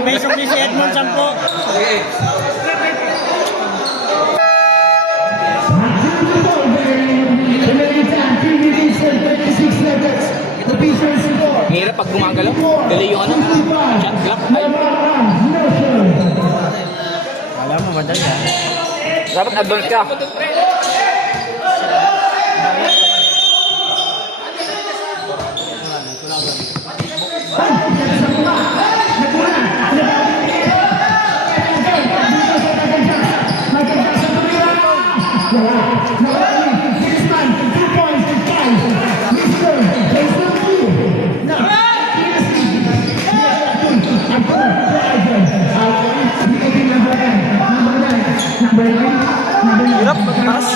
Based on si Edmond Sampo. Okay. Hirap pag gumagalaw. Delay yung ano. Shot clock. Ay, Alam mo, madali ah. dapat advance ka. Hirap, taas.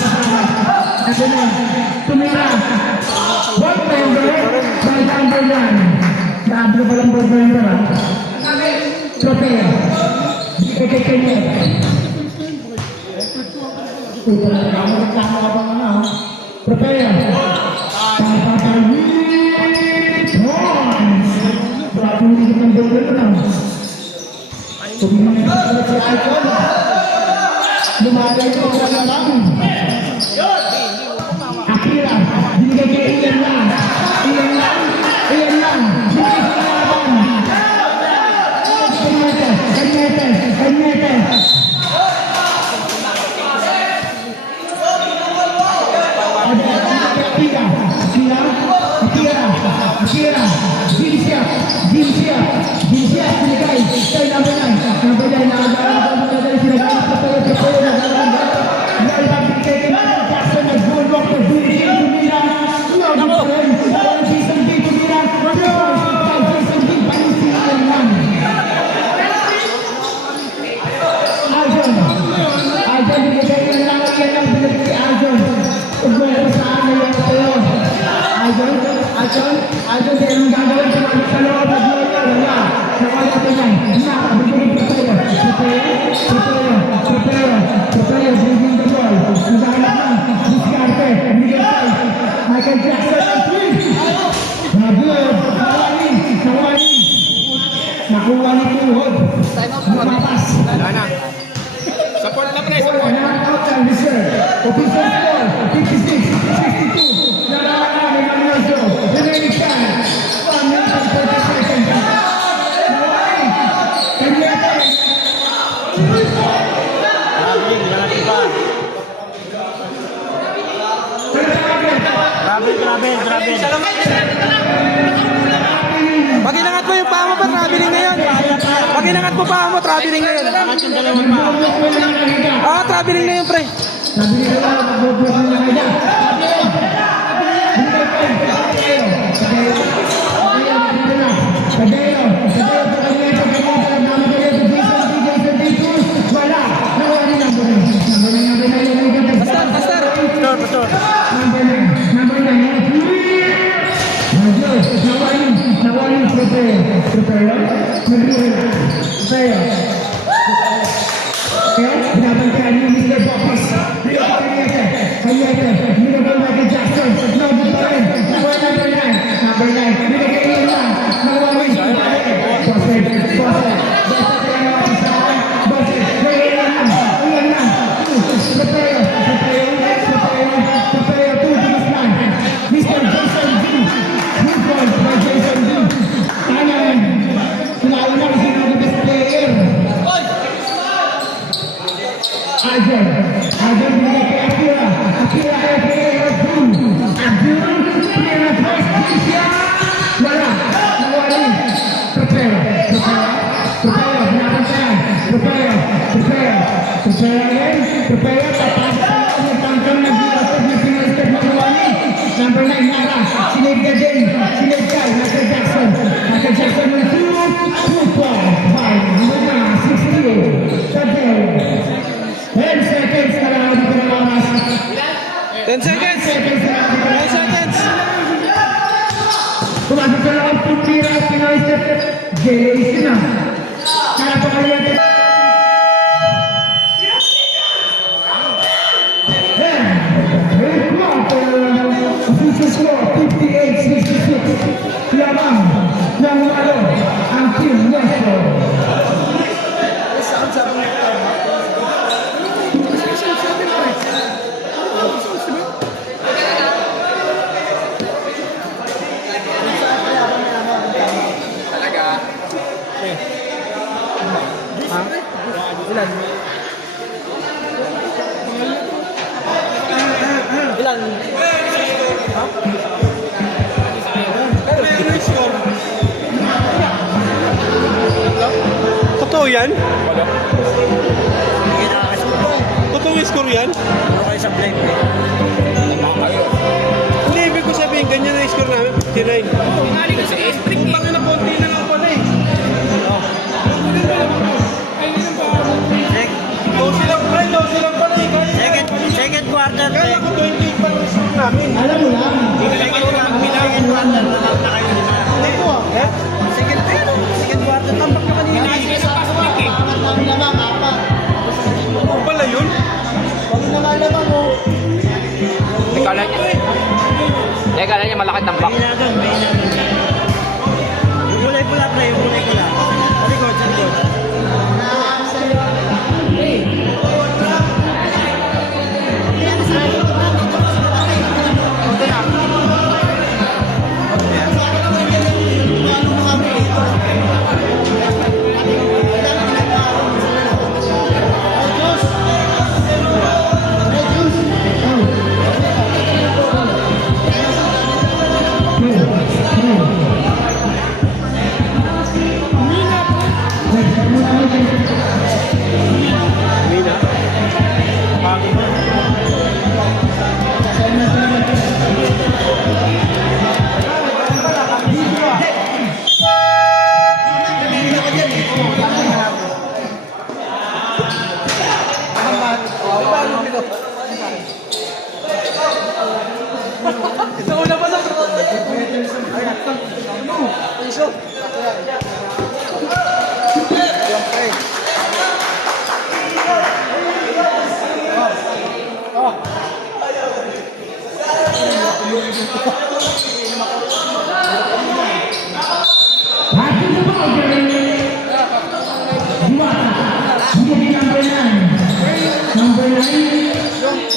Tumira. One member by number 1. Nablo pa lang board member ha. Trofeo. Bigay kay Kenya. Reklamo ka ba nga ha? Trofeo. Points. Grabe hindi ko ng board member na. Tumira si Icon. Lumalay ko sa lang. Akira, binigay kay Ian lang. Ian lang. Ian lang. Binigay sa laban. Kanyete. Akira. Gimsia. Binigay. Kay number 9. Number 9. Nakagalang sila. Aljon, sa ilang gagawin sa loob na Gloria, wala. Nawala ito yan. Bigyan Trofeo, bringing the ball. Naghahanap na. Discarte, bigyan tayo. Michael Jackson, ang 3. Nagulog, nawali. Nakuha ni Tuhod. Napapas. Wala na. Support na pre, support. Out and reserve. Official score, 56-62. Narawa ni Manloso. Remaining time, 1 minute and 40 seconds. Nawali. Kanyete. Grabe. Pag inangat mo yung paa mo pa, traveling na yun. Pag inangat mo paa mo, traveling na yun. Oo, traveling na yun, pre. Sabi nila, magbubukas na lang kaya. Number 9. Binabantayan ni Mr. Bopis. Rio Cariete. Cariete. Binigay Michael Jackson. Number 9. Number 9. Binigay niya lang. Nawawin. Bosset. Bosset. Bosset. Bosset. Binigay niya lang. Ayan lang. Prepare. To this man. Mr. Jason D. Good point by Jason D. Tanan. Tumauna kasi ng best player. Ajay binigay kay Akira. Akira Abdul. Player of first division. Wala. Nawali. Prepare. Binabantayan. Prepare. Tapos ang tangkang nag-iwasag ng pinalisted Manuani. Number 9, Nara. Sinave the day. Sinave ka. Michael Jackson. Will shoot. 2.5. Muna. 6-0. Sadel. 10 seconds na lang dito ng oras. 10 seconds! 10 seconds! Pumasok sa loob, Putira, Pinoy Step, J.A.C. na. Napakalimutan. Official score, 58-66. Lamang ng walo ang Team Nuestro. Ilan? Totoo yan? Totoo yung score yan? Ano kayo sa blame eh? Hindi, ibig ko sabihin, ganyan na yung score namin, 59. Kung tangin na konti na lang pala eh. Low silang pala eh. Second quarter. Kaya ko 28 pa yung score namin. Alam mo lang. Second quarter na lang na kayo na. Ito ah. Second quarter. Tambak na kanina. Ano pala yun? Kala niya malaki tambak. May na doon. Yung kulay pula pre, yung kulay pula. Salikod.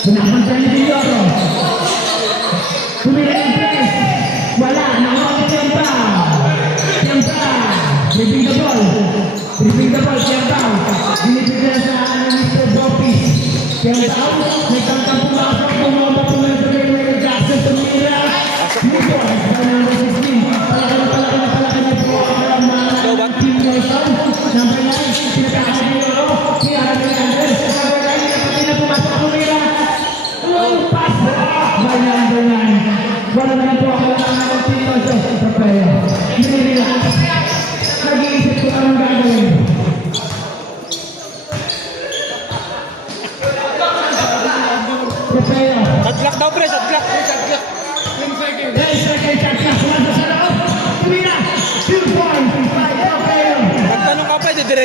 Pinapunta ni Villoro. Tumira ng press. Wala. Nakawapit Tiampa. Dribbling the ball. Tiampa. Binibigyan sa Mr. Bopis. Tiampa. May tangkang pumasok. Bumaba po ng Michael Jackson. Tumira. Dito. Number 16. Palaki na po ang mga team Nelson. Number 9. Pinataka si Villoro. Kaya Hernandez. Number 9. Napati na pumasok. Tumira. Pass. By number 9. Wala na po ako ng team Nelson. Prepare. Binibigyan. Nag-iisip ko anong gagawin.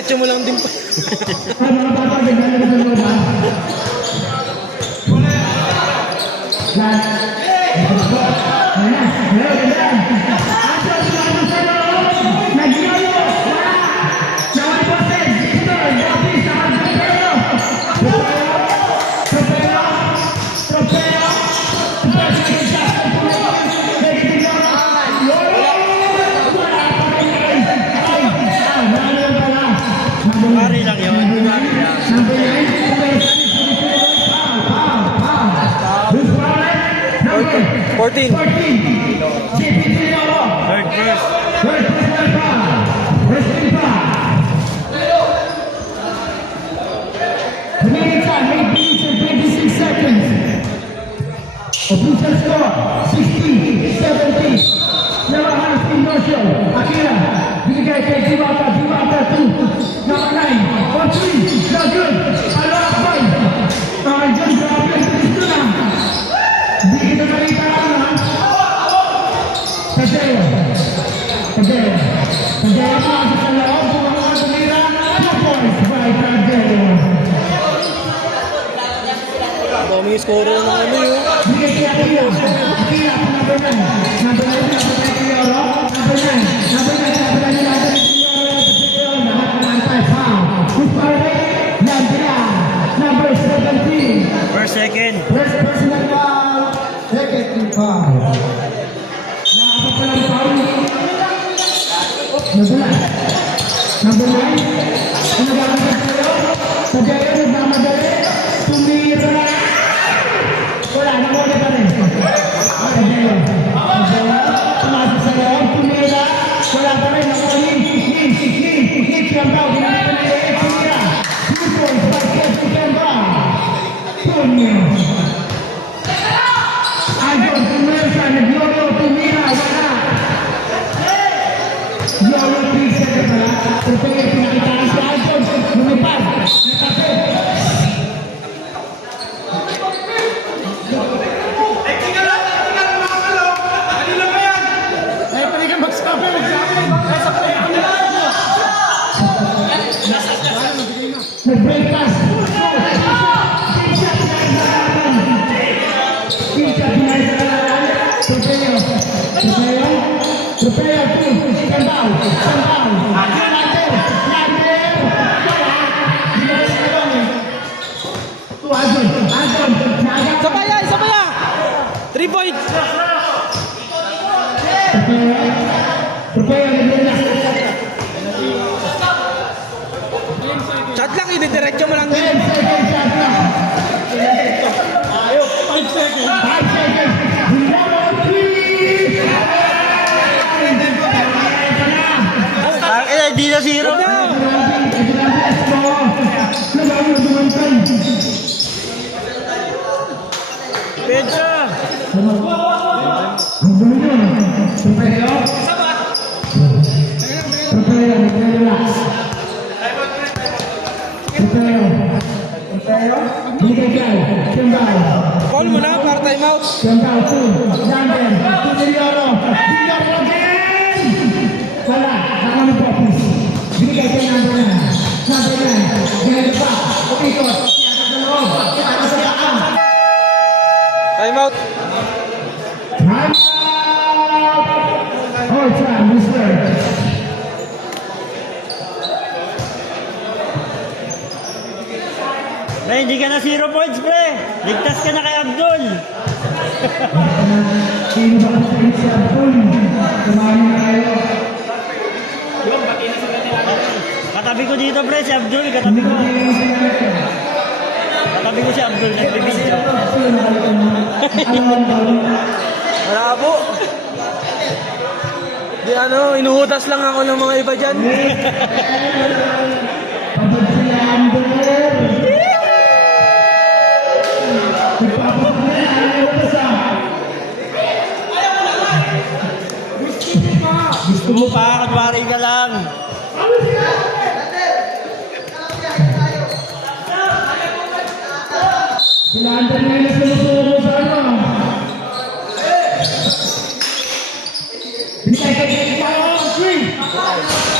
Diretso mo lang din pa. Ay, mga bata, bigyan na sa loob, ha? Yan. Ayan na. Ayan, ayan. Ato, sumama sa loob. Nagyoyo. Wala. Nawal po, Ted. Victor, Gabi, saka Trofeo. Trofeo. Trofeo. Mari lang yun. Number 14. 14. JP Trinoro. Third verse. Third personal foul. First foul. Remaining time, 8 minutes and 26 seconds. Official score, 16-17. Number 1, Team Marshall. Akira. Binigay kay Diwata. Diwata 2. Number 9. On 3. Not good. Alok 5. Dyan, grabe ang bilis ko na. Hindi kita nakita lang, ha? Kadeo. Kadeo. Kadeo pa sa loob. Kung ang mga tumira, 2 points by Kadeo. Dami yung score na naman yun. Bigay kay Akira. Akira po number 9. Number 9 kay Euro. Number 9. Number 9 kay Euro. Lahat ng anti-foul. Who's firing? Landria. Number 17. First, second. First personal foul. Second foul. Nakakapalang foul. Nadula. Number 9. Ang nagkakaroon sa'yo. Kadeo, nagmamadali. Tumira. Wala, namuli pa rin. Kadeo. Pumasok sa loob. Tumira. Wala pa rin. Namuli. Hit yung foul. Tumira. 2 points by Kesu Kemba. Tumira. Agos, Tumira. Nagyoyo. Tumira. Wala. Yoyo, 3 seconds pala. Ito yung pinakitaan sa Agos. Lumipad. Nakapit. Nag-break pass. Pincha pinay sa kalaran. Trofeo. Trofeo. Trofeo. Kambao. Kambao. Lander. Lander. Wala. Binigay sa kalong eh. To Agon. Agon. Isa pa yan, isa pa yan. 3 points. Trofeo. Trofeo. Nag-break. Shot lang, i-diretso mo lang 10 din. seconds shot lang. 5 seconds. 5 seconds. Zero, 3. Di na zero na. Pedro. Call mo na para time out. Wala, nakano po, please. Binigay kayo number 9. Number 9. Ganyan pa. Umikot. Siyata sa loob. Siyata sa kaan. Time out. Time out! All time, mister. Pre, hindi ka na 0 points, pre. Ligtas ka na kay Abdul. Sino ba kasi si Abdul? Kumami na kayo. Katabi ko dito, pre, si Abdul. Katabi ko. Katabi ko si Abdul. Nagbibidyo. Wala po. Di ano, inuhutas lang ako ng mga iba dyan. Pagod sila Abdul. Gusto mo pa, katwari ka lang. Sila Abdul na yung sumusuko sa ano. Binigay kayo kayo.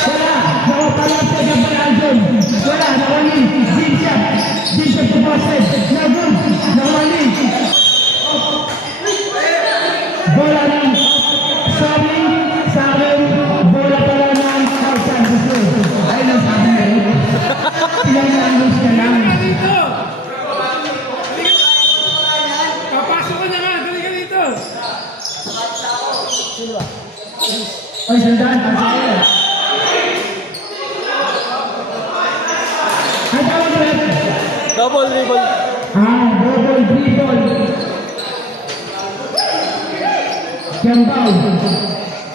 Wala. Nakapala sa Gabriel. bola ng sa akin, bola pala ng outside the field. Ayun ang sabi mo. Pinanangos ka lang. Papasok ka na nga, dali ka dito. Ay, sandaan, pasok. Ay, tawag mo rin. Double dribble. Double dribble. Campbell.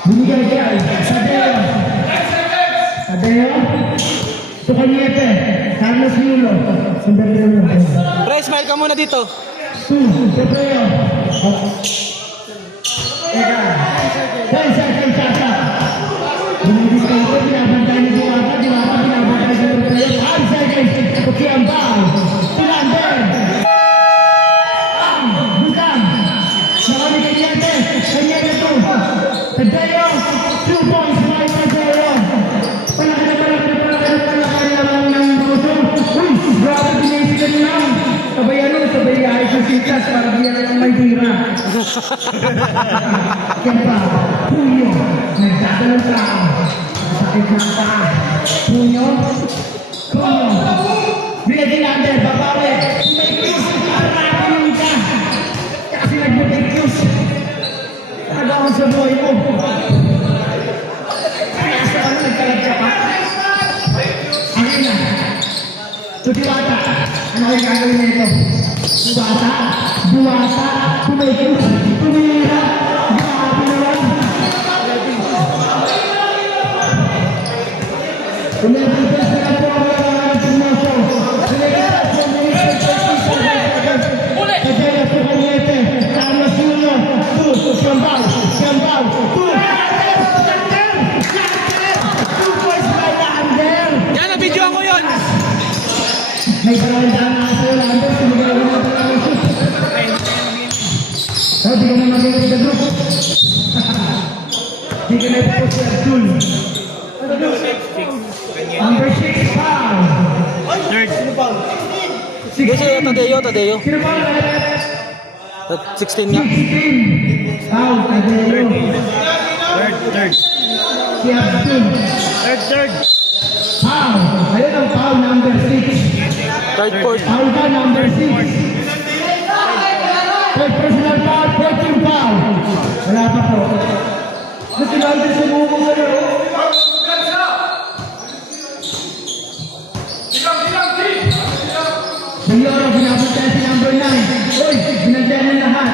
Binigay kay Sadeo. Sadeo. Tukanyete. Carlos Yulo. Sandali naman. Pre, smile ka muna dito. Sadeo. Teka. Kay Sasa. Binigay ko, binabantay ni Diwata. Diwata, binabantay ni Diwata. Kay Campbell. Pilander. Bukan. Nakami Kanyete. Kanyete to. Tadeo. 2 points by Tadeo. Palaki na ng puso. Uy, grabe pinisi ka nila. Sabay ayos ng sitas para diyan ang may tira. Kempa. Puyo. Nagdadalong tao. Sakit ng paa. Puyo. Pilander. Babawi. Kasi nag-fuse. Agawan sa buhay mo. Kaya sa ano, nagkalag ka pa? Ano na? So, Diwata, ano kayo gagawin na ito? Diwata, tumifuse, tumira, grabe naman. Tumifuse na po ang mga pumoso. Kaya po kanyete, Carlos Yulo, Campbell, two points by Lander. Yan, na-video ko yun. May baranda na ako, Lander, sumigay mo na ang shoot. Oh, di ka na mag-inig sa group. Di ka na ito sa Abdul. Number 6, foul. Third. Gusto yung Tadeo. Sino ba ang 16 nga. 16. Foul, Tadeo. Third. Si Abdul. Third. Foul. Ayun ang foul, number 6. Third, fourth. Foul ka, number 6. Third personal foul, 14 foul. Wala pa po. Natinawag sa buko sa laro. Mayroon, binabutay si number 9. Uy, binagyan ng lahat.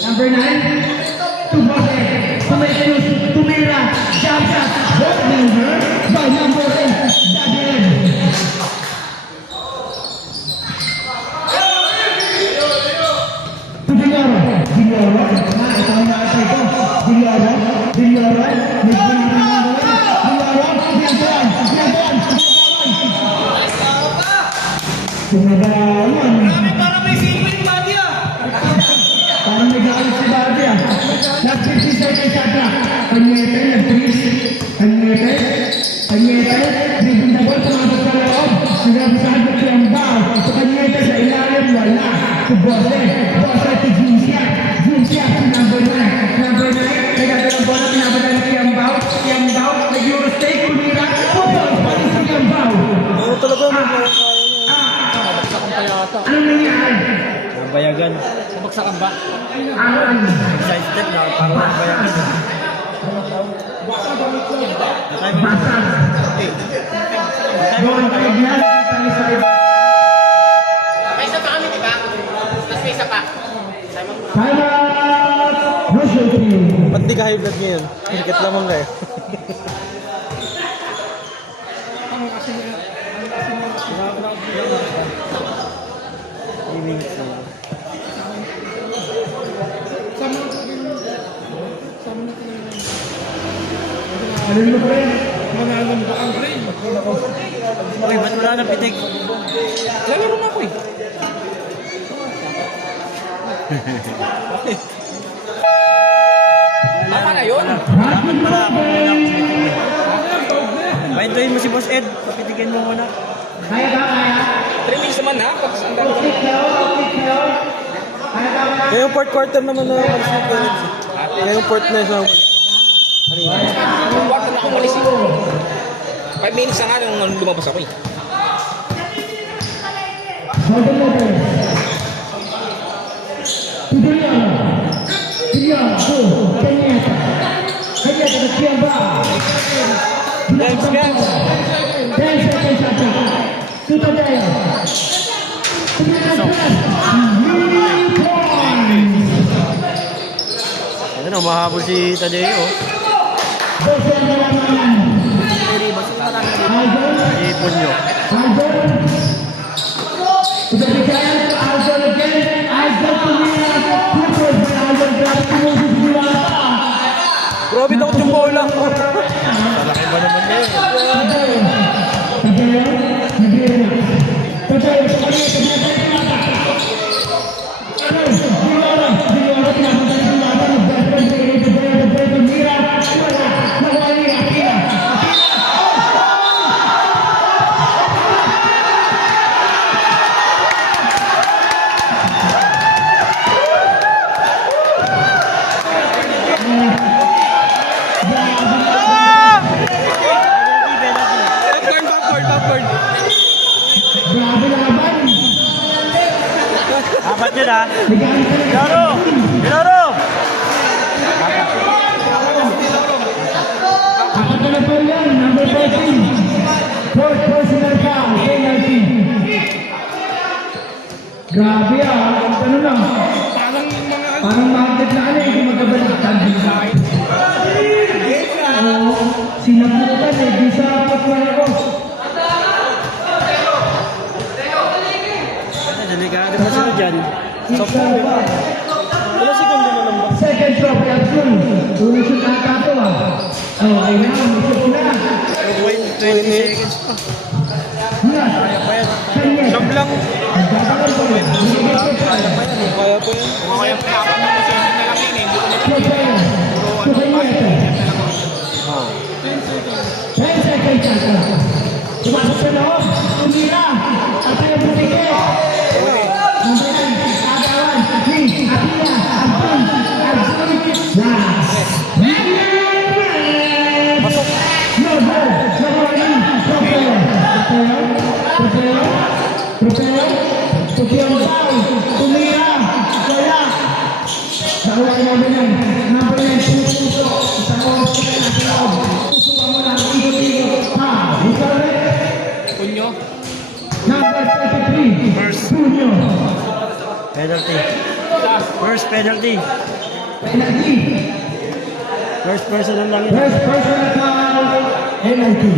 Number 9, Tubose, Tumetius, Tumira, Jabsa, Hotlinger, by number 8, Daged. To Villoro, ito ang nasa ito. Villoro, Tumagawan. Parang may sino yung body ah. Parang may galit si Badia. Nag-50 seconds ata. Kanyete, nag-freeze. Kanyete, dribble na ball, tumabot sa loob. Nagabasag na siyang bow. So Kanyete sa ilalim, wala. Si Bose si Jinsia, si number 9. Nagdadalang bola, pinabot na siyang bow. Nag-Eurostake, kumira. Pati si siyang bow. Oo, talaga mo. Anong nangyari? Bayagan. Sabagsakan ba? Side step na, parang bayagan. Basag. Doon tayo bilang tayo sa iba. May isa pa kami, di ba? Tapos may isa pa. Time out! No shooting. Ba't di ka high blood ngayon? Higit lamang kayo. Ano mo pre? Mananam ba ang brain? Okay, ba't wala nang pitik? Lalaro na ako eh. Tama na yun. Rapid moving! Pahintayin mo si Boss Ed. Papitikin mo muna. Kaya ba? 3 minutes naman ha. Pag ang dami. Kick now. Kaya yung fourth quarter naman na umalis na Clarence. Kaya yung fourth na siya umalis. Ano yun? Yung kwarto na umalis eh. 5 minutes na nga nung lumabas ako eh. Games, games. Ano, mahabol si Tadeo. Si Punyo. Grabe daw yung bola. Malaki ba naman yun? Popcorn. Apat yun ha. Laro! Number 14. Fourth personal foul, penalty. Grabe ano lang. Parang market na hindi magkabaliktad. Sinabutan di sa pagwala ko. Delikado pa sila dyan. Soft lang din. Wala segundo na lang ba? Second trophy at full. Tuloy siya nakakato ay na, misok na. 20 seconds pa. Kaya pa yan. Soft lang. Kaya pa yan. Kaya pa pinapang mo kasi na lang yun eh. Hindi ko na 10 seconds. Tumasok sa loob. Tumira. At yung bumigay. Punyo. Number 33. Punyo. Penalty. First penalty. Penalty. First personal lang yun. First personal foul. Penalty.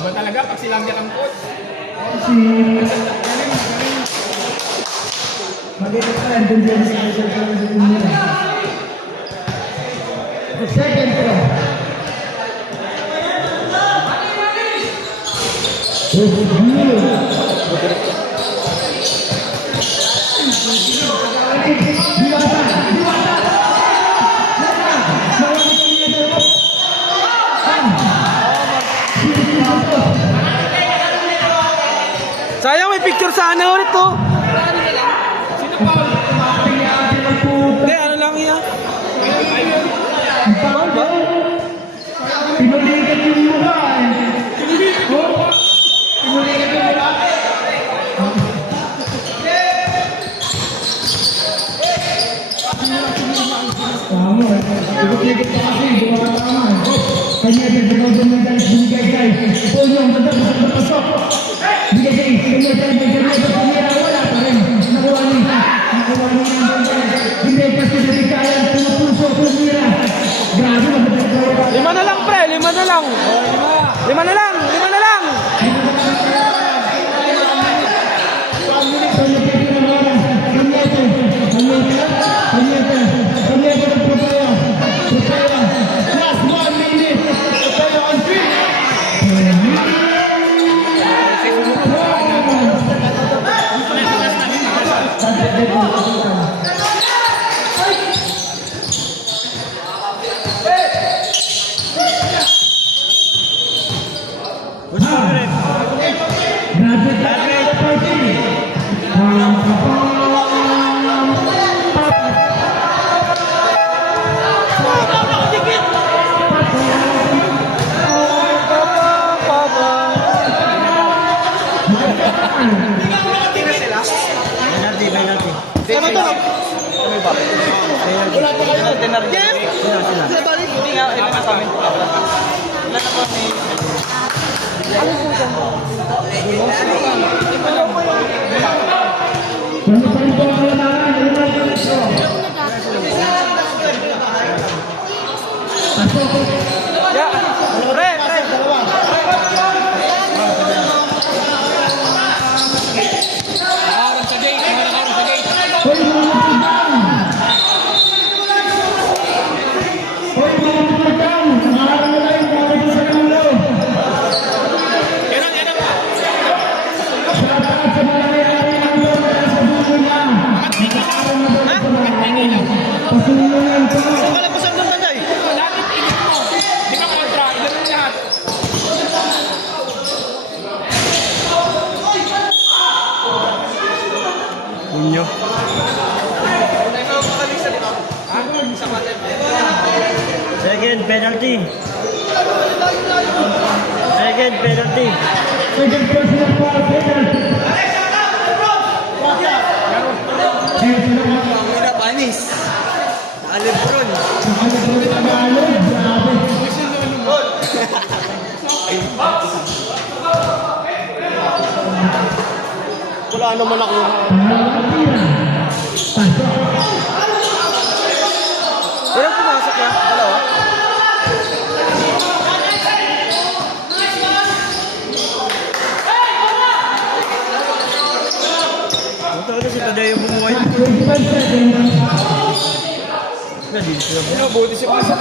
Iba talaga pag silang ang coach. Second throw. Sayang may picture sana ulit to. Hindi, ano lang yan? Foul ba? Pinulikat yung mukha Pinulikat yung mukha. Tama. Pinulikat pa kasi. Buka tama. Kanya pinagawa ng guys. Binigay guys. Punyong pasok. Binigay. Wala pa rin. Nakuha niya. Hindi kasi dedikayan. Pumira. Grabe. Lima na lang pre, lima na lang. Lima na lang. Last 1 minute. On 3. Ano to? Wala pa kayo. Game? Sila. Sila balik? Hindi nga, ilan na kami. Ilan na kami. Ano pa rin po ang kailangan? Ano pa rin po? Pasok. Pre, pre. Nakaroon sa gate. Mga nakaroon sa gate. Hoy, mga matibang! Hoy, mga matibang! Maharang na tayo, mga matibang sa ulo. Yan ang. Shout out sa mga may-ari ng mga sa buko niya. Nakaharang na tayo sa mga pasulungan ko. Saan ka lang pasang doon tayo? Lagi tingin mo. Di ba kontra? Ganun lahat. Inyo. Second penalty. Second penalty. Second personal foul, penalty. Mira panis. Alebron. Nakalabot na Tagalog, grabe. Wala naman ako. Pangalawang tira. Pasok. Ilang pumasok ya? Dalawa? Ito kasi si Tadeo bumuhay. 25 seconds. Nadito siya. Buti si Pasa.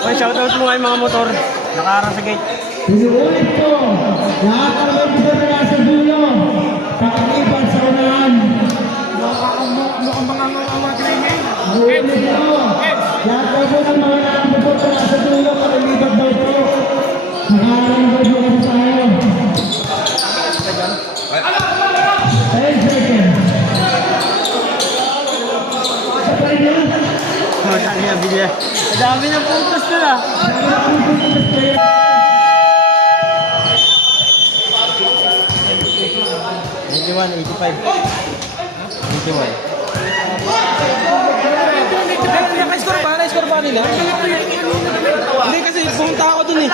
Ay, shoutout mo nga yung mga motor. Nakaharang sa gate. Inuulit ko. Lahat ng may gusto na nasa dulo. Pakalipan sa unahan. Mukhang mga green. Inuulit ko. Lahat daw po ng mga nakapupot na nasa dulo. Pakalipan daw po. Nakaharang daw po kasi tayo. 10 seconds. Sabay na. Oh, dami na bilya. Dami na putos ko na. $81, 85. 81. Naka-score ba? Na-score ba nila? Hindi kasi pumunta ako dun eh.